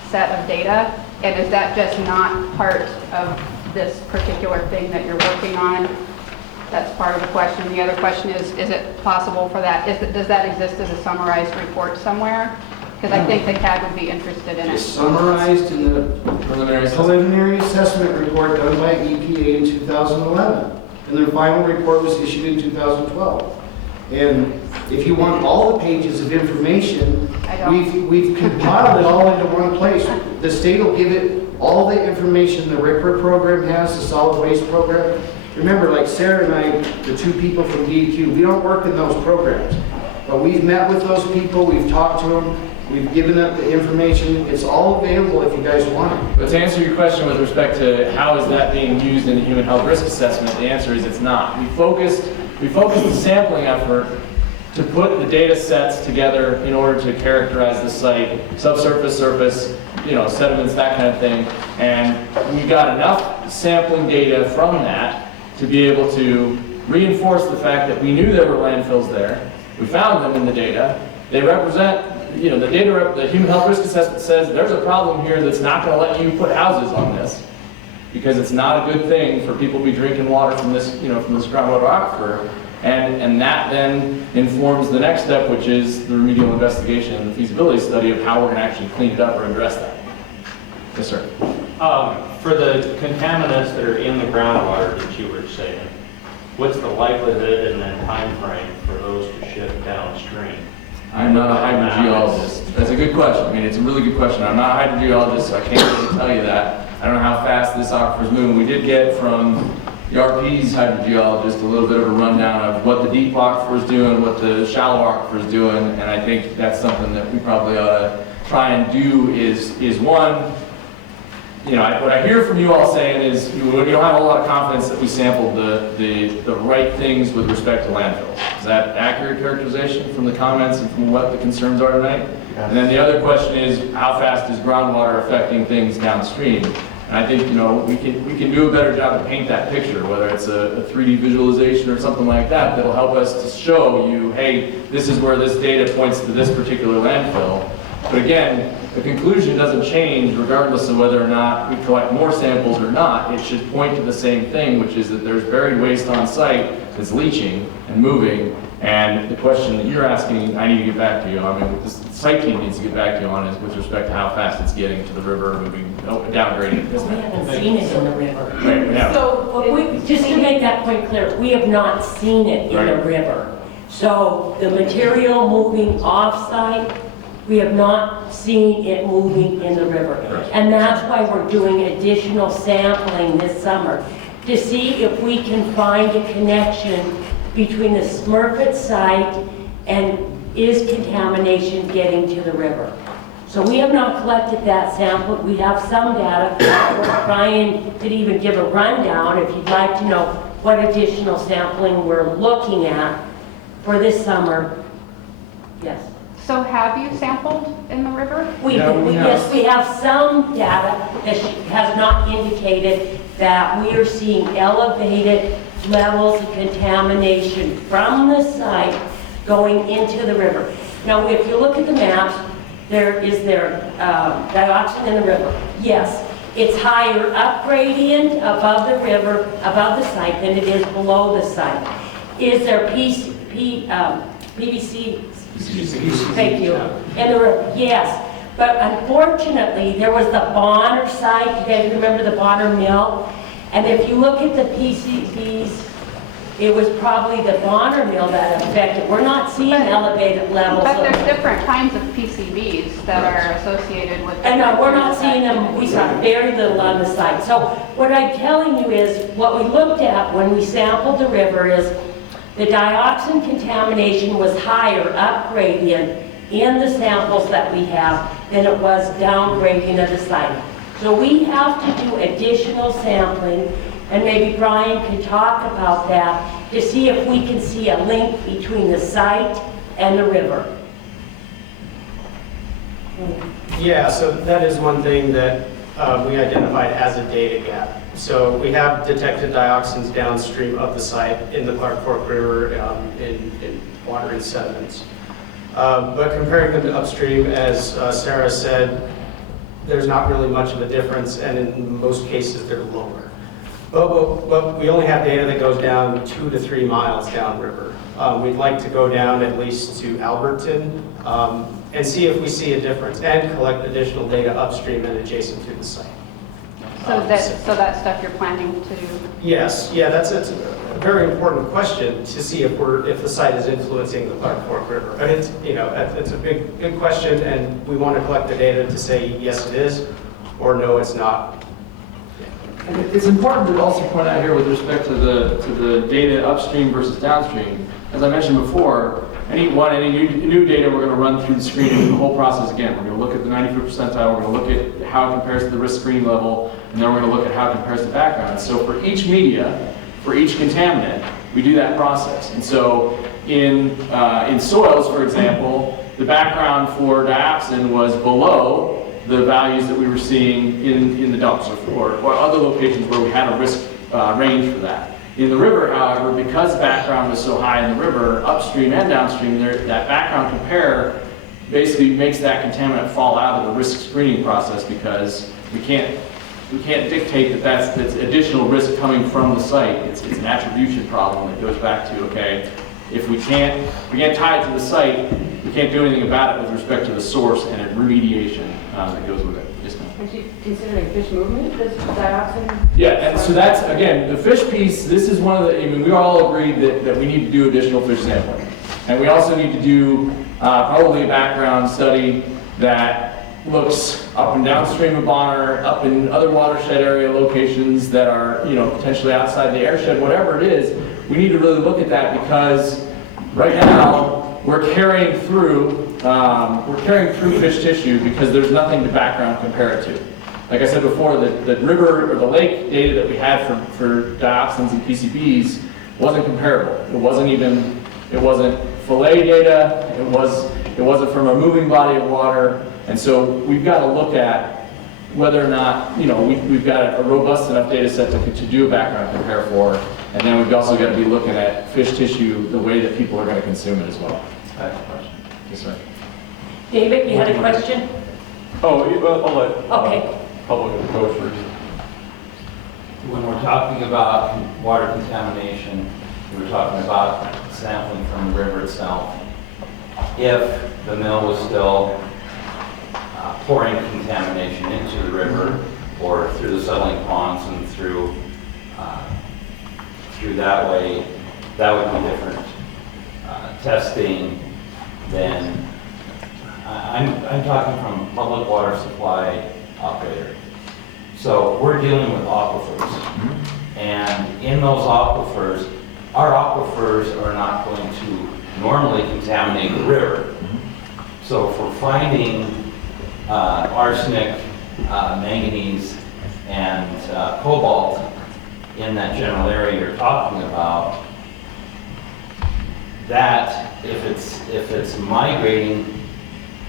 set of data. And is that just not part of this particular thing that you're working on? That's part of the question. The other question is it possible for that, does that exist as a summarized report somewhere? Because I think the CAG would be interested in It's it. summarized in the preliminary assessment report done by EPA in 2011. And their final report was issued in 2012. And if you want all the pages of information, we've compiled it all into one place. The state will give it all the information the RCRA program has, the solid waste program. Remember, like Sarah and I, the two people from DEQ, we don't work in those programs. But we've met with those people, we've talked to them, we've given up the information. It's all available if you guys want it. But to answer your question with respect to how is that being used in the human health risk assessment, the answer is it's not. We focused the sampling effort to put the data sets together in order to characterize the site, subsurface, surface, sediments, that kind of thing. And we got enough sampling data from that to be able to reinforce the fact that we knew there were landfills there. We found them in the data. They represent, the data, the human health risk assessment says there's a problem here that's not going to let you put houses on this because it's not a good thing for people to be drinking water from this, from this groundwater aquifer. And that then informs the next step, which is the remedial investigation and the feasibility study of how we're going to actually clean it up or address that. Yes, sir. For the contaminants that are in the groundwater that you were saying, what's the likelihood and then time frame for those to shift downstream? I'm not a hydrogeologist. That's a good question. I mean, it's a really good question. I'm not a hydrogeologist, so I can't really tell you that. I don't know how fast this aquifer is moving. We did get from the RP's hydrogeologist a little bit of a rundown of what the deep aquifer is doing, what the shallow aquifer is doing, and I think that's something that we probably ought to try and do is one, what I hear from you all saying is you don't have a lot of confidence that we sampled the right things with respect to landfills. Is that accurate characterization from the comments and from what the concerns are tonight? Yeah. And then the other question is how fast is groundwater affecting things downstream? And I think we can do a better job to paint that picture, whether it's a 3D visualization or something like that that'll help us to show you, hey, this is where this data points to this particular landfill. But again, the conclusion doesn't change regardless of whether or not we collect more samples or not. It should point to the same thing, which is that there's buried waste on site that's leaching and moving. And the question that you're asking, I need to get back to you. I mean, the site team needs to get back to you on is with respect to how fast it's getting to the river, moving, downgrading. We haven't seen it in the river. Right, we have. So, just to make that point clear, we have not seen it in the river. So the material moving off-site, we have not seen it moving in the river. Right. And that's why we're doing additional sampling this summer. to see if we can find a connection between the Smurfit site and is contamination getting to the river. So we have not collected that sample. We have some data. Brian did even give a rundown if you'd like to know what additional sampling we're looking at for this summer. Yes. So have you sampled in the river? Yes, we have some data that has not indicated that we are seeing elevated levels of contamination from the site going into the river. Now, if you look at the maps, there dioxin in the river. Yes, it's higher up gradient above the river, above the site than it is below the site. Is there PVC? Thank you. In the river, yes. But unfortunately, there was the Bonner site. You guys remember the Bonner Mill? And if you look at the PCBs, it was probably the Bonner Mill that affected. We're not seeing elevated levels. But there's different kinds of PCBs that are associated with. And no, we're not seeing them. We saw very little on the site. So what I'm telling you is what we looked at when we sampled the river is the dioxin contamination was higher up gradient in the samples that we have than it was down gradient of the site. So we have to do additional sampling, and maybe Brian can talk about that to see if we can see a link between the site and the river. Yeah, so that is one thing that we identified as a data gap. So we have detected dioxins downstream of the site in the Clark Fork River in water and sediments. But comparing them to upstream, as Sarah said, there's not really much of a difference, and in most cases they're lower. But we only have data that goes down 2 to 3 miles downriver. We'd like to go down at least to Alberton and see if we see a difference, and collect additional data upstream and adjacent to the site. So that stuff you're planning to do? Yes, yeah, that's a very important question to see if the site is influencing the Clark Fork River. And it's a big question, and we want to collect the data to say yes it is, or no it's not. And it's important to also point out here with respect to the data upstream versus downstream. As I mentioned before, any new data, we're going to run through the screening, the whole process again. We're going to look at the 95th percentile, we're going to look at how it compares to the risk screen level, and then we're going to look at how it compares to background. So for each media, for each contaminant, we do that process. And so in soils, for example, the background for dioxin was below the values that we were seeing in the dumps or other locations where we had a risk range for that. In the river, however, because background was so high in the river, upstream and downstream, that background compare basically makes that contaminant fall out of the risk screening process, because we can't dictate that that's additional risk coming from the site. It's an attribution problem that goes back to, okay, if we can't tie it to the site, we can't do anything about it with respect to the source and remediation that goes with it. Are you considering fish movement, this dioxin? Yeah, and so that's, again, the fish piece, this is one of the, we all agreed that we need to do additional fish sampling. And we also need to do probably a background study that looks up and downstream of Bonner, up in other watershed area locations that are, potentially outside the airshed, whatever it is. We need to really look at that, because right now we're carrying through fish tissue because there's nothing to background compare it to. Like I said before, the river or the lake data that we had for dioxins and PCBs wasn't comparable. It wasn't fillet data. It wasn't from a moving body of water. And so we've got to look at whether or not, we've got a robust enough data set to do a background compare for. And then we've also got to be looking at fish tissue the way that people are going to consume it as well. I have a question. Yes, sir. David, you had a question? Oh, I'll let Okay. public go first. When we're talking about water contamination, we're talking about sampling from the river itself. If the mill was still pouring contamination into the river or through the settling ponds and through that way, that would be different testing than I'm talking from public water supply operator. So we're dealing with aquifers, And in those aquifers, our aquifers are not going to normally contaminate the river. So if we're finding arsenic, manganese, and cobalt in that general area you're talking about, that if it's migrating,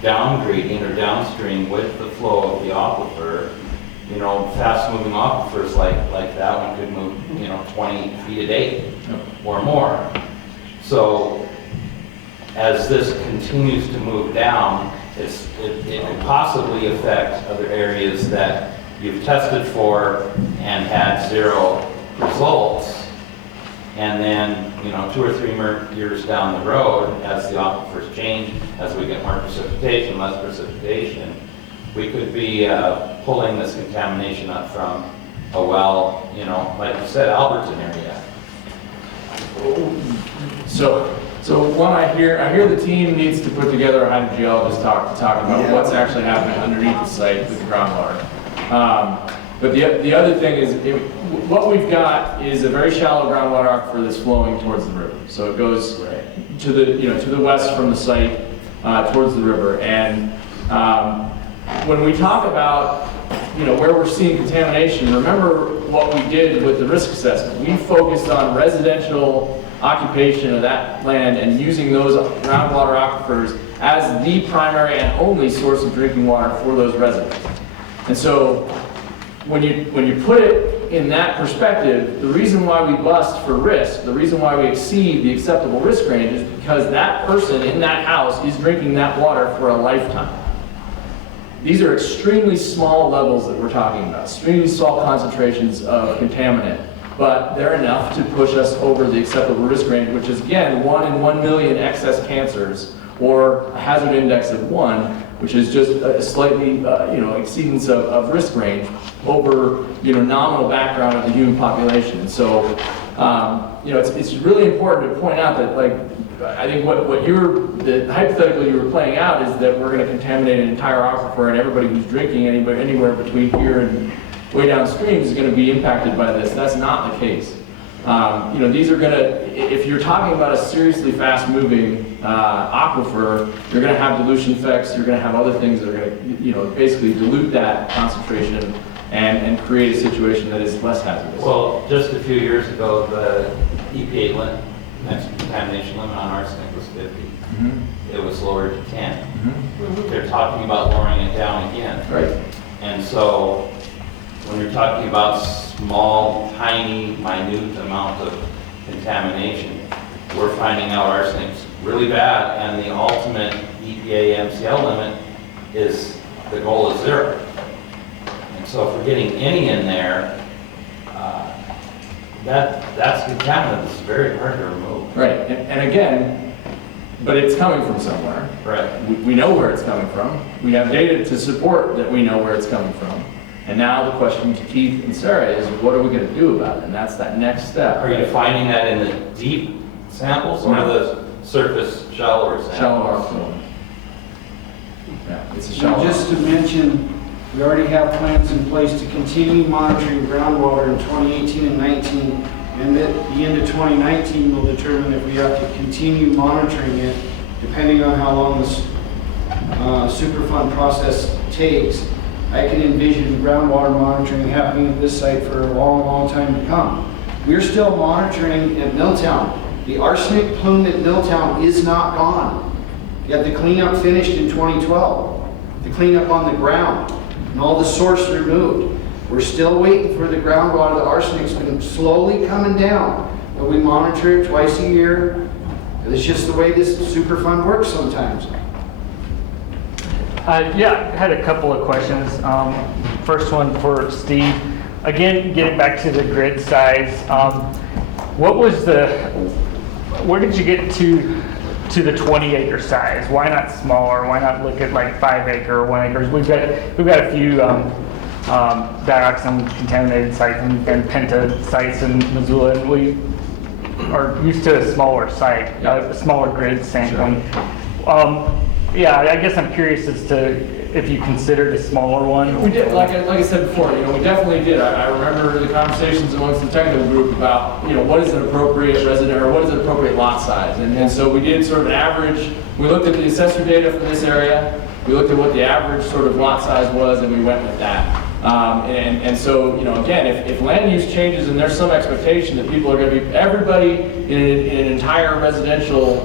downgrading or downstream with the flow of the aquifer, you know, fast-moving aquifers like that one could move, you know, 20 feet a day or more. So as this continues to move down, it could possibly affect other areas that you've tested for and had zero results. And then, you know, 2 or 3 more years down the road, as the aquifers change, as we get more precipitation, less precipitation, we could be pulling this contamination up from a well, you know, like you said, Alberton area. So one, I hear the team needs to put together a hydrogeologist to talk about what's actually happening underneath the site with the groundwater. But the other thing is, what we've got is a very shallow groundwater aquifer that's flowing towards the river. So it goes to the west from the site towards the river. And when we talk about where we're seeing contamination, remember what we did with the risk assessment. We focused on residential occupation of that land and using those groundwater aquifers as the primary and only source of drinking water for those residents. And so when you put it in that perspective, the reason why we bust for risk, the reason why we exceed the acceptable risk range is because that person in that house is drinking that water for a lifetime. These are extremely small levels that we're talking about, extremely small concentrations of contaminant, but they're enough to push us over the acceptable risk range, which is again 1 in 1 million excess cancers, or a hazard index of 1, which is just a slightly exceedance of risk range over nominal background of the human population. And so it's really important to point out that, like, I think the hypothetical you were playing out is that we're going to contaminate an entire aquifer, and everybody who's drinking anywhere between here and way downstream is going to be impacted by this. That's not the case. These are going to, if you're talking about a seriously fast-moving aquifer, you're going to have dilution effects. You're going to have other things that are going to, basically dilute that concentration and create a situation that is less hazardous. Well, just a few years ago, the EPA next contamination limit on arsenic was 50. Mm-hmm. It was lowered to 10. Mm-hmm. They're talking about lowering it down again. Right. And so when you're talking about small, tiny, minute amount of contamination, we're finding out arsenic's really bad, and the ultimate EPA MCL limit is, the goal is 0. And so if we're getting any in there, that's contaminant that's very hard to remove. Right, and again, but it's coming from somewhere. Right. We know where it's coming from. We have data to support that we know where it's coming from. And now the question to Keith and Sarah is, what are we going to do about it? And that's that next step. Are you finding that in the deep samples or the surface shallower samples? Shallower flow. Yeah, it's a shallow. Just to mention, we already have plans in place to continue monitoring groundwater in 2018 and 19, and at the end of 2019 will determine if we have to continue monitoring it, depending on how long this Superfund process takes. I can envision groundwater monitoring happening at this site for a long, long time to come. We're still monitoring at Milltown. The arsenic plume at Milltown is not gone. Yet the cleanup finished in 2012. The cleanup on the ground and all the source removed. We're still waiting for the groundwater. The arsenic's been slowly coming down, but we monitor it twice a year. It's just the way this Superfund works sometimes. Yeah, I had a couple of questions. First one for Steve. Again, getting back to the grid size, where did you get to the 20-acre size? Why not smaller? Why not look at like 5-acre or 1 acre? We've got a few dioxin contaminated sites and penta sites in Missoula, and we are used to a smaller site, a smaller grid sampling. Sure. Yeah, I guess I'm curious as to if you considered a smaller one? We did, like I said before, we definitely did. I remember the conversations amongst the technical group about, what is an appropriate resident, or what is an appropriate lot size? And so we did sort of an average, we looked at the assessor data for this area, we looked at what the average sort of lot size was, and we went with that. And so, again, if land use changes and there's some expectation that people are going to be, everybody in an entire residential,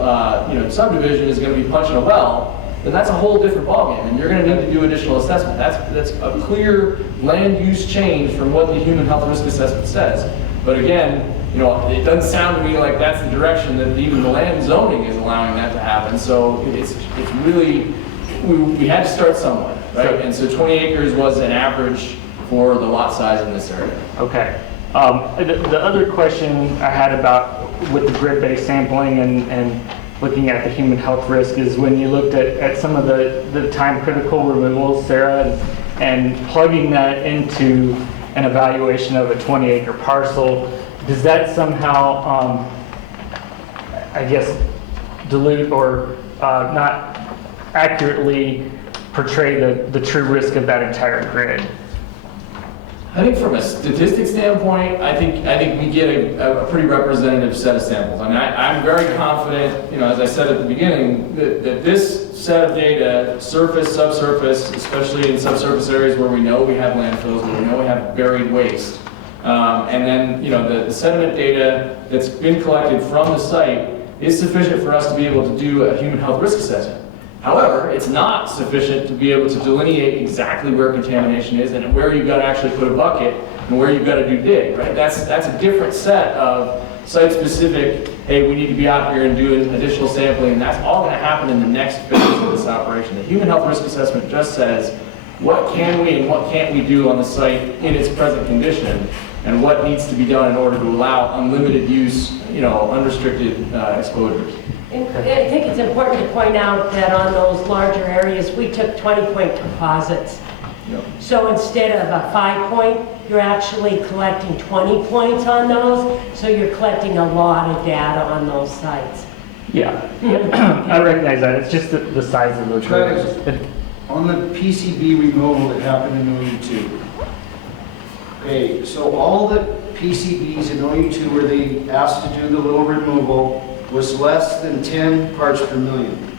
subdivision is going to be punching a well, then that's a whole different ballgame, and you're going to need to do additional assessment. That's a clear land use change from what the human health risk assessment says. But again, it doesn't sound to me like that's the direction that even the land zoning is allowing that to happen. So it's really, we had to start somewhere, right? And so 20 acres was an average for the lot size in this area. Okay. The other question I had about with the grid-based sampling and looking at the human health risk is when you looked at some of the time-critical removals, Sarah, and plugging that into an evaluation of a 20-acre parcel, does that somehow, I guess, dilute or not accurately portray the true risk of that entire grid? I think from a statistics standpoint, I think we get a pretty representative set of samples. I mean, I'm very confident, as I said at the beginning, that this set of data, surface, subsurface, especially in subsurface areas where we know we have landfills, where we know we have buried waste, and then the sediment data that's been collected from the site is sufficient for us to be able to do a human health risk assessment. However, it's not sufficient to be able to delineate exactly where contamination is and where you've got to actually put a bucket and where you've got to do dig, right? That's a different set of site-specific, hey, we need to be out here and do additional sampling, and that's all going to happen in the next phase of this operation. The human health risk assessment just says, what can we and what can't we do on the site in its present condition, and what needs to be done in order to allow unlimited use, unrestricted exposures. And I think it's important to point out that on those larger areas, we took 20-point composites. Yep. So instead of a 5-point, you're actually collecting 20 points on those, so you're collecting a lot of data on those sites. Yeah, I recognize that. It's just the size of those grids. On the PCB removal that happened in OU2. Okay, so all the PCBs in OU2 where they asked to do the little removal was less than 10 parts per million.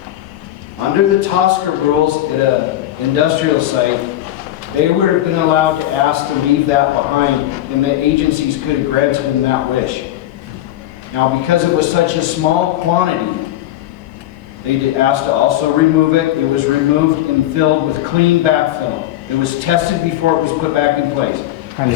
Under the TSCA rules at an industrial site, they would have been allowed to ask to leave that behind, and the agencies could have granted them that wish. Now, because it was such a small quantity, they did ask to also remove it. It was removed and filled with clean backfill. It was tested before it was put back in place.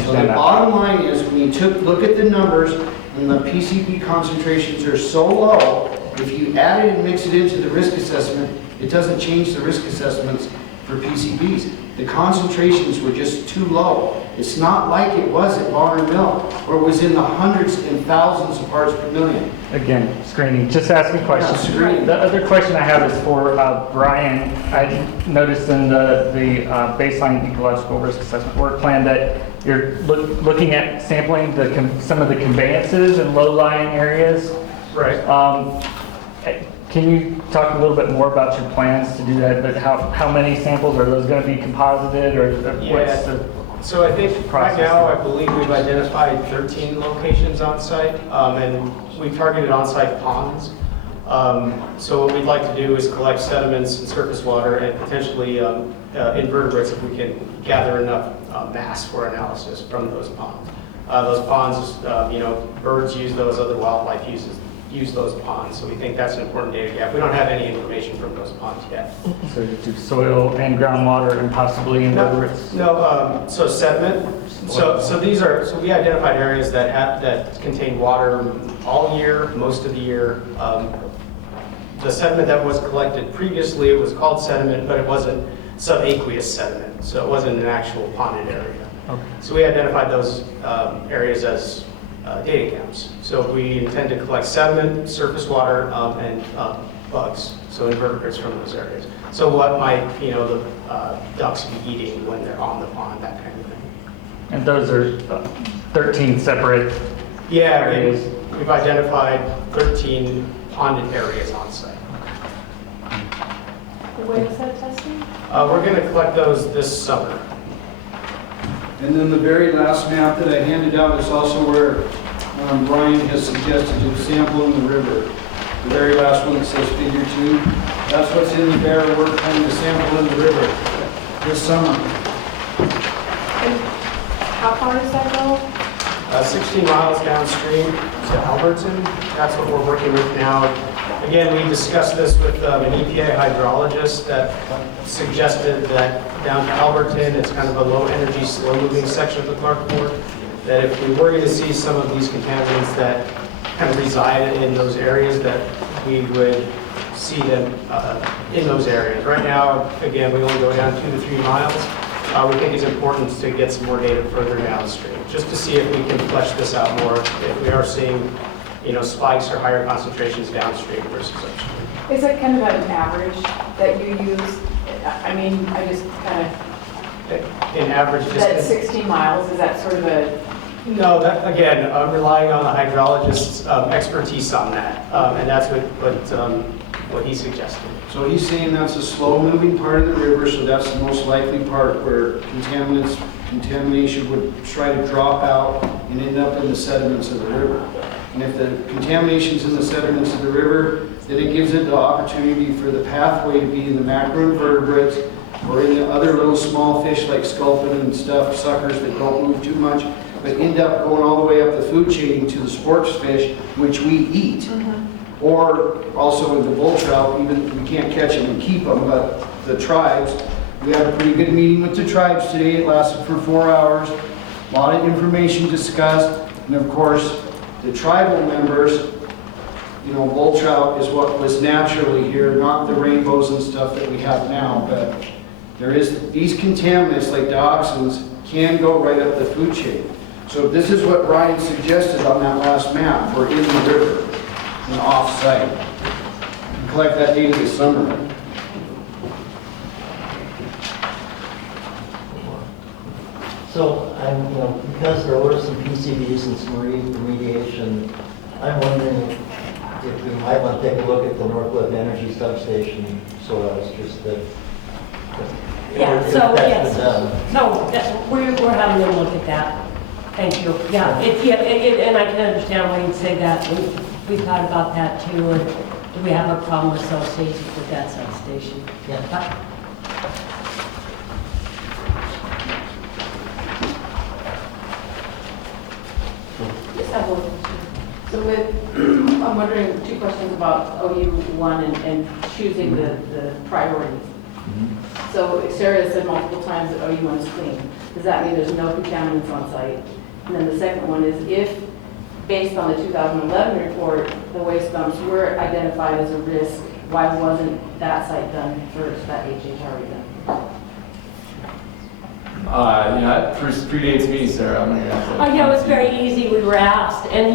So the bottom line is, when you look at the numbers, and the PCB concentrations are so low, if you add it and mix it into the risk assessment, it doesn't change the risk assessments for PCBs. The concentrations were just too low. It's not like it was at Bonner Mill, where it was in the hundreds and thousands of parts per million. Again, screening, just asking questions. Yeah, screening. The other question I have is for Brian. I noticed in the baseline ecological risk assessment work plan that you're looking at sampling some of the conveyances in low-lying areas. Right. Can you talk a little bit more about your plans to do that? But how many samples are those going to be composited, or what's the So I think right process? now, I believe we've identified 13 locations on site, and we've targeted on-site ponds. So what we'd like to do is collect sediments and surface water and potentially invertebrates if we can gather enough mass for analysis from those ponds. Those ponds, birds use those, other wildlife use those ponds, so we think that's an important data gap. We don't have any information from those ponds yet. So do soil and groundwater and possibly invertebrates? No, so sediment. So we identified areas that contain water all year, most of the year. The sediment that was collected previously, it was called sediment, but it wasn't subaqueous sediment, so it wasn't an actual ponded area. Okay. So we identified those areas as data gaps. So we intend to collect sediment, surface water, and bugs, so invertebrates from those areas. So what might, the ducks be eating when they're on the pond, that kind of thing. And those are 13 separate areas? We've identified 13 ponded areas on site. When is that testing? We're going to collect those this summer. And then the very last map that I handed out is also where Brian has suggested to sample in the river. The very last one that says figure 2. That's what's in the bear. We're planning to sample in the river this summer. And how far does that go? 16 miles downstream to Alberton. That's what we're working with now. Again, we discussed this with an EPA hydrologist that suggested that down to Alberton, it's kind of a low energy, slow moving section of the Clark Fork, that if we were going to see some of these contaminants that kind of reside in those areas, that we would see them in those areas. Right now, again, we only go down 2 to 3 miles. We think it's important to get some more data further downstream, just to see if we can flesh this out more, if we are seeing, spikes or higher concentrations downstream versus upstream. Is that kind of an average that you use? I mean, I just kind of, In average that distance. 16 miles, is that sort of a, No, that, again, I'm relying on the hydrologist's expertise on that, and that's what he suggested. So he's saying that's a slow-moving part of the river, so that's the most likely part where contamination would try to drop out and end up in the sediments of the river. And if the contamination's in the sediments of the river, then it gives it the opportunity for the pathway to be in the macroinvertebrates or in the other little small fish like sculpin and stuff, suckers that don't move too much, but end up going all the way up the food chain to the sports fish, which we eat. Or also with the bull trout, even we can't catch them and keep them, but the tribes, we had a pretty good meeting with the tribes today. It lasted for 4 hours. A lot of information discussed. And of course, the tribal members, bull trout is what was naturally here, not the rainbows and stuff that we have now, but these contaminants like dioxins can go right up the food chain. So this is what Brian suggested on that last map for in the river and off-site. Collect that data this summer. So because there were some PCBs and some remediation, I'm wondering if we might want to take a look at the Northwest Energy Substation soils, just that. Yeah, if so that's yes. been done. No, we're having a look at that. Thank you. Yeah, and I can understand why you'd say that. We thought about that too. And do we have a problem associated with that substation? Yeah. just have one question. So I'm wondering 2 questions about OU1 and choosing the priorities. So Sarah has said multiple times that OU1 is clean. Does that mean there's no contaminants on site? And then the second one is if, based on the 2011 report, the waste dumps were identified as a risk, why wasn't that site done first, that HHRE done? That predates me, Sarah. I'm gonna have to. Yeah, it was very easy. We were asked. And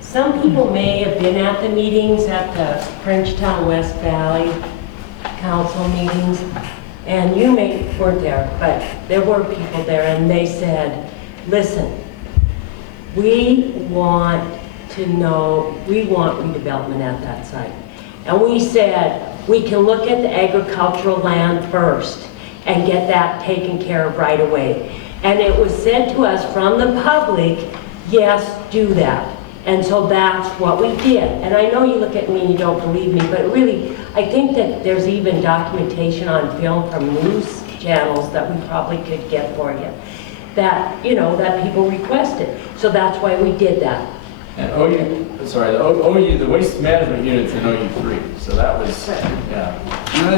some people may have been at the meetings at the Frenchtown West Valley Council meetings, and you weren't there, but there were people there, and they said, listen, we want redevelopment at that site. And we said, we can look at the agricultural land first and get that taken care of right away. And it was sent to us from the public, yes, do that. And so that's what we did. And I know you look at me and you don't believe me, but really, I think that there's even documentation on film from news channels that we probably could get for you, that, that people requested. So that's why we did that. And the waste management unit's in OU3, so that was, yeah.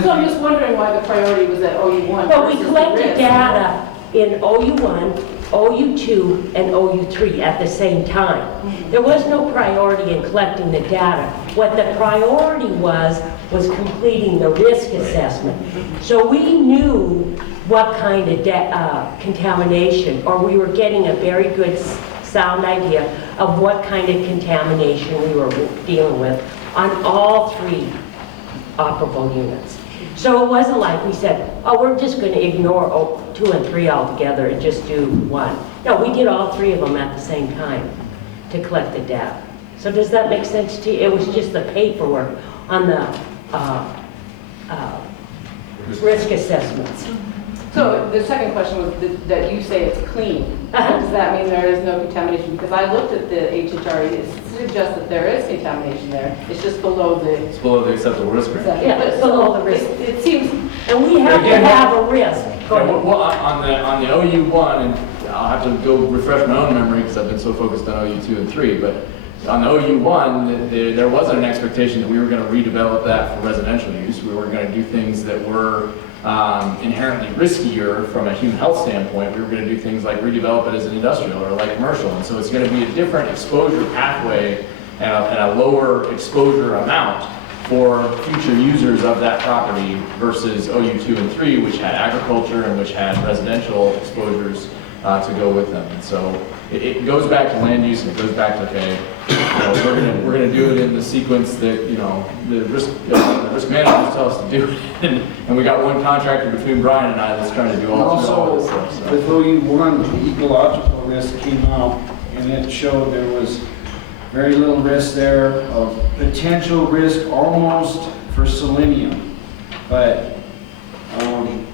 So I'm just wondering why the priority was at OU1. But we versus the collected risk. data in OU1, OU2, and OU3 at the same time. There was no priority in collecting the data. What the priority was completing the risk assessment. So we knew what kind of contamination, or we were getting a very good sound idea of what kind of contamination we were dealing with on all 3 operable units. So it wasn't like we said, oh, we're just going to ignore 2 and 3 altogether and just do 1. No, we did all 3 of them at the same time to collect the data. So does that make sense to you? It was just the paperwork on the risk assessments. So the second question was that you say it's clean. Does that mean there is no contamination? Because I looked at the HHRE, it suggests that there is contamination there. It's just below the. It's below the acceptable risk range. Yeah, it's below the risk. It seems, And we have to Again, have a risk. Go Yeah, ahead. well, on the OU1, and I'll have to go refresh my own memory because I've been so focused on OU2 and 3, but on the OU1, there wasn't an expectation that we were going to redevelop that for residential use. We were going to do things that were inherently riskier from a human health standpoint. We were going to do things like redevelop it as an industrial or like commercial, and so it's going to be a different exposure pathway and a lower exposure amount for future users of that property versus OU2 and 3, which had agriculture and which had residential exposures to go with them. And so it goes back to land use, and it goes back to, okay, we're gonna do it in the sequence that, the risk managers tell us to do it. And we got one contractor between Brian and I that's trying to do all this Also, stuff. So. with OU1, the ecological risk came out, and it showed there was very little risk there of potential risk almost for selenium. But,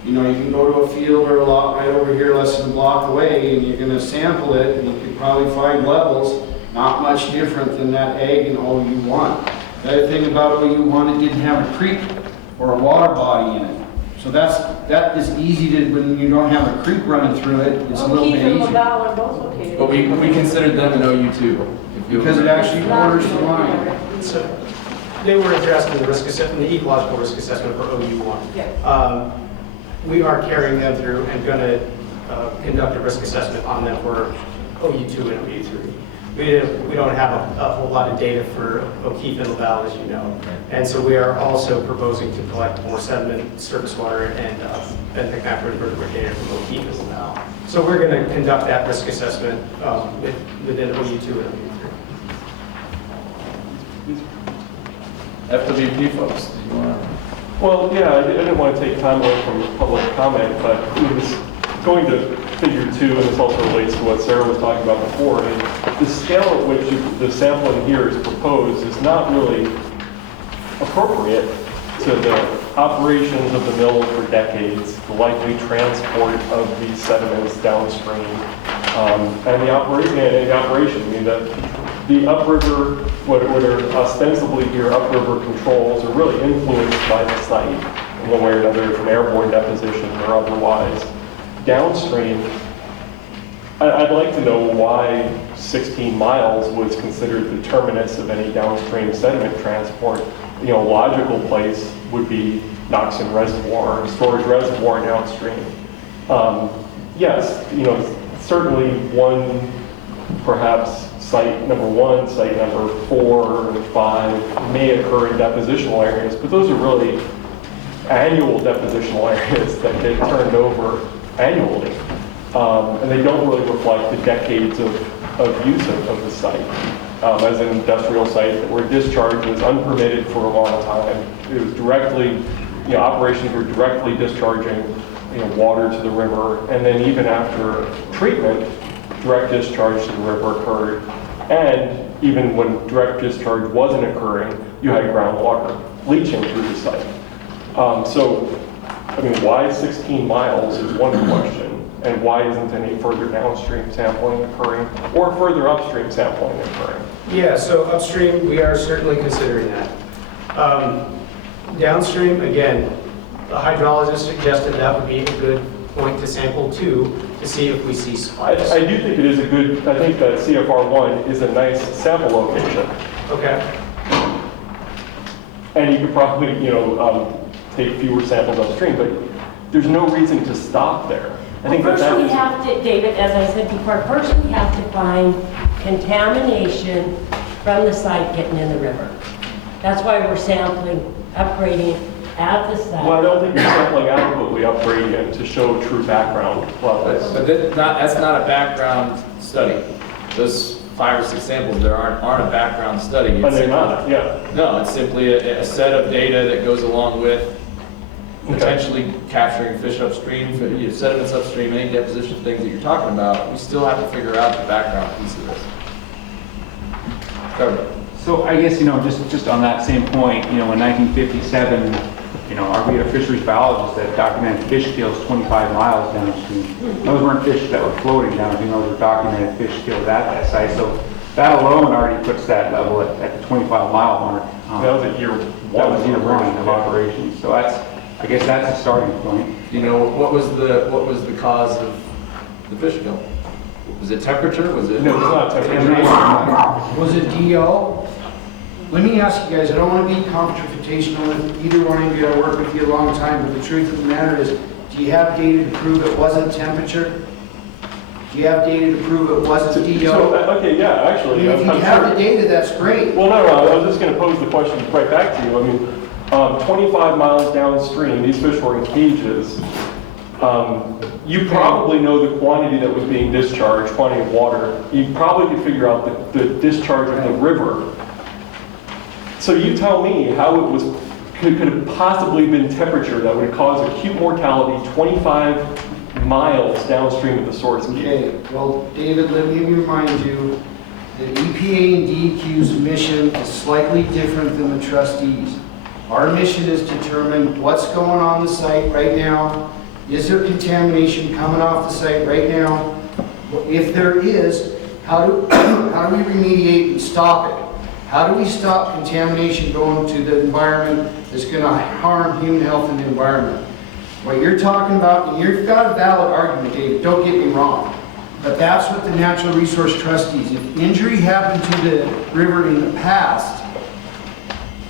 you can go to a field or a lot right over here less than a block away, and you're gonna sample it, and you could probably find levels not much different than that ag in OU1. The other thing about OU1, it didn't have a creek or a water body in it. So that is easy to, when you don't have a creek running through it, it's a little Keith bit and easier. Laval are both located. But we considered them in OU2. Because it actually borders the line. So they were addressed in the risk assessment, the ecological risk assessment for OU1. Yes. We are carrying them through and going to conduct a risk assessment on them for OU2 and OU3. We don't have a whole lot of data for O'Keefe and Laval, as you know. And so we are also proposing to collect more sediment, surface water, and benthic macro invertebrate data from O'Keefe and Laval. So we're going to conduct that risk assessment within OU2 and OU3. FWP folks, do you want to? Well, yeah, I didn't want to take time away from public comment, but it was going to figure 2, and this also relates to what Sarah was talking about before. And the scale at which the sampling here is proposed is not really appropriate to the operations of the mill for decades, the likely transport of these sediments downstream, and the operation. I mean, the upriver, what are ostensibly here upriver controls, are really influenced by the site in one way or another from airborne deposition or otherwise. Downstream, I'd like to know why 16 miles was considered the terminus of any downstream sediment transport. Logical place would be Knoxon Reservoir, storage reservoir downstream. Yes, certainly one, perhaps site number 1, site number 4 or 5 may occur in depositional areas, but those are really annual depositional areas that get turned over annually. And they don't really reflect the decades of use of the site. As an industrial site where discharge was unpermitted for a long time. It was directly, operations were directly discharging, water to the river, and then even after treatment, direct discharge to the river occurred. And even when direct discharge wasn't occurring, you had groundwater leaching through the site. Why 16 miles is one question, and why isn't any further downstream sampling occurring, or further upstream sampling occurring? Yeah, so upstream, we are certainly considering that. Downstream, again, the hydrologist suggested that would be a good point to sample too, to see if we see spikes. I do think it is a good, I think that CFR1 is a nice sample location. Okay. And you could probably, take fewer samples upstream, but there's no reason to stop there. I think First we have to, David, as I said before, first we have to find contamination from the site getting in the river. That's why we're sampling, upgrading at the site. Well, I don't think you're sampling adequately upgrading to show true background levels. But that's not a background study. Those 5 or 6 samples there aren't a background study. But they're not, yeah. No, it's simply a set of data that goes along with potentially capturing fish upstream, sediments upstream, any deposition things that you're talking about. We still have to figure out the background piece of this. Trevor. So I guess, just on that same point, in 1957, You know, are we a fisheries biologist that documented fish kills 25 miles downstream? Those weren't fish that were floating downstream, those were documented fish kills at that site. So that alone already puts that level at the 25-mile mark. That was at year That was year one of operations. So that's, I guess that's a starting point. You know, what was the cause of the fish kill? Was it temperature? Was it? No, it's not temperature. Was it DO? Let me ask you guys, I don't want to be confrontational with either one of you. I worked with you a long time, but the truth of the matter is, do you have data to prove it wasn't temperature? Do you have data to prove it wasn't DO? So, okay, yeah, actually. If you have the data, that's great. Well, no, I was just going to pose the question right back to you. I mean, 25 miles downstream, these fish were in cages. You probably know the quantity that was being discharged, quantity of water. You probably could figure out the discharge of the river. So you tell me how it was could have possibly been temperature that would cause acute mortality 25 miles downstream of the source. Okay, well, David, let me remind you that EPA and DEQ's mission is slightly different than the trustees. Our mission is to determine what's going on the site right now. Is there contamination coming off the site right now? If there is, how do we remediate and stop it? How do we stop contamination going to the environment that's going to harm human health and the environment? What you're talking about, and you've got a valid argument, David, don't get me wrong, but that's what the Natural Resource Trustees, if injury happened to the river in the past,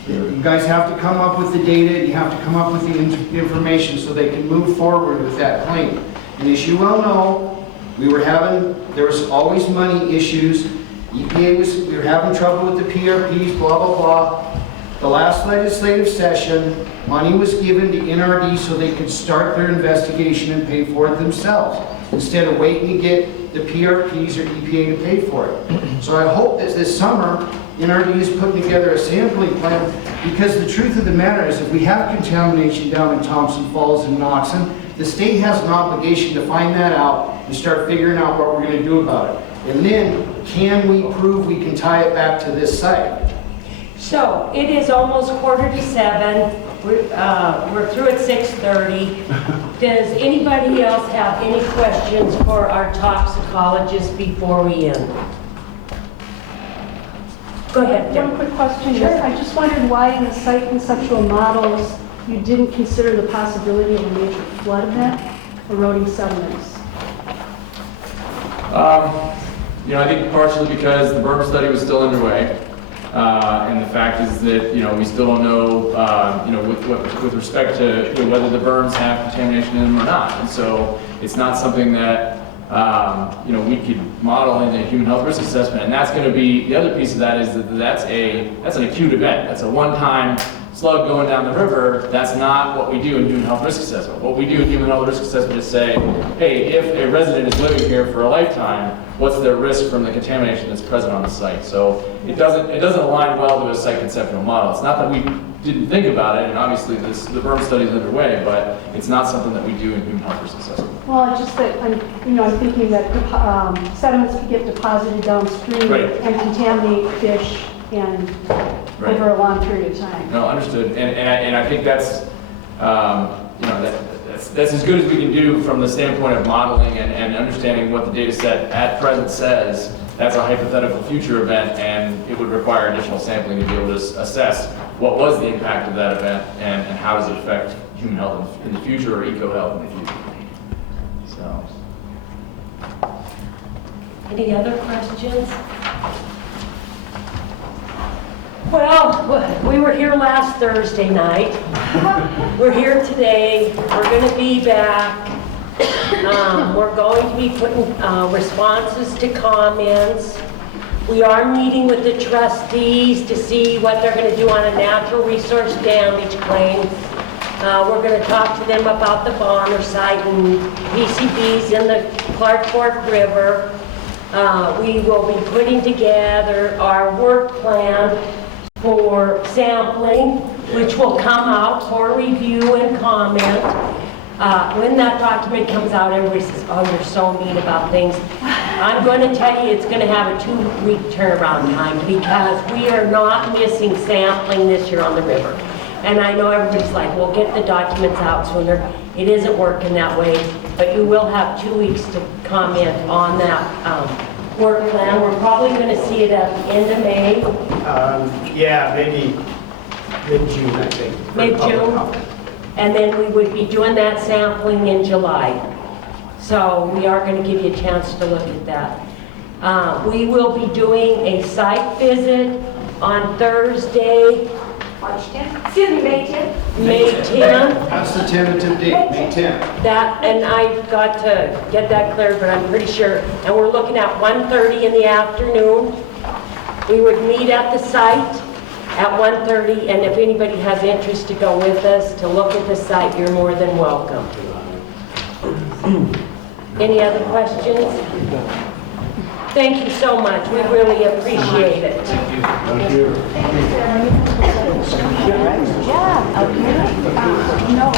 you guys have to come up with the data, you have to come up with the information so they can move forward with that claim. And as you well know, there was always money issues. EPA we were having trouble with the PRPs, blah, blah, blah. The last legislative session, money was given to NRD so they could start their investigation and pay for it themselves, instead of waiting to get the PRPs or EPA to pay for it. So I hope that this summer, NRD is putting together a sampling plan, because the truth of the matter is, if we have contamination down in Thompson Falls and Knoxon, the state has an obligation to find that out and start figuring out what we're going to do about it. And then, can we prove we can tie it back to this site? So it is almost 6:45. We're through at 6:30. Does anybody else have any questions for our toxicologist before we end? Go ahead, Deb. One quick question. Sure. I just wondered why in the site conceptual models you didn't consider the possibility of a major flood event eroding sediments. You know, I think partially because the berm study was still underway, and the fact is that, you know, we still don't know, you know, with respect to whether the berms have contamination in them or not. And so it's not something that, you know, we could model in a human health risk assessment. And that's going to be, the other piece of that is that that's an acute event. That's a one-time slug going down the river. That's not what we do in human health risk assessment. What we do in human health risk assessment is say, hey, if a resident is living here for a lifetime, what's their risk from the contamination that's present on the site? So it doesn't align well to a site conceptual model. It's not that we didn't think about it, and obviously the berm study is underway, but it's not something that we do in human health risk assessment. Well, it's just that I'm thinking that sediments could get deposited downstream Right. and contaminate fish and Right. over a long period of time. No, understood. And I think that's, you know, that's as good as we can do from the standpoint of modeling and understanding what the data set at present says. That's a hypothetical future event, and it would require additional sampling to be able to assess what was the impact of that event and how does it affect human health in the future or eco health in the future. So. Any other questions? Well, we were here last Thursday night. We're here today. We're going to be back. We're going to be putting responses to comments. We are meeting with the trustees to see what they're going to do on a natural resource damage claim. We're going to talk to them about the Bonner site and PCBs in the Clark Fork River. We will be putting together our work plan for sampling, which will come out for review and comment. When that document comes out, everybody says, oh, you're so mean about things. I'm going to tell you it's going to have a 2-week turnaround time because we are not missing sampling this year on the river. And I know everybody's like, well, get the documents out sooner. It isn't working that way, but you will have 2 weeks to comment on that work plan. We're probably going to see it at the end of May. Yeah, maybe mid-June, I think. for public Mid-June? comment. And then we would be doing that sampling in July. So we are going to give you a chance to look at that. We will be doing a site visit on Thursday, March 10th, excuse me, May 10th. May 10th. That's the tentative date, May 10th. That, and I got to get that cleared, but I'm pretty sure. And we're looking at 1:30 in the afternoon. We would meet at the site at 1:30, and if anybody has interest to go with us to look at the site, you're more than welcome. Any other questions? Thank you so much. We really appreciate it. Thank you. Yeah, okay. No.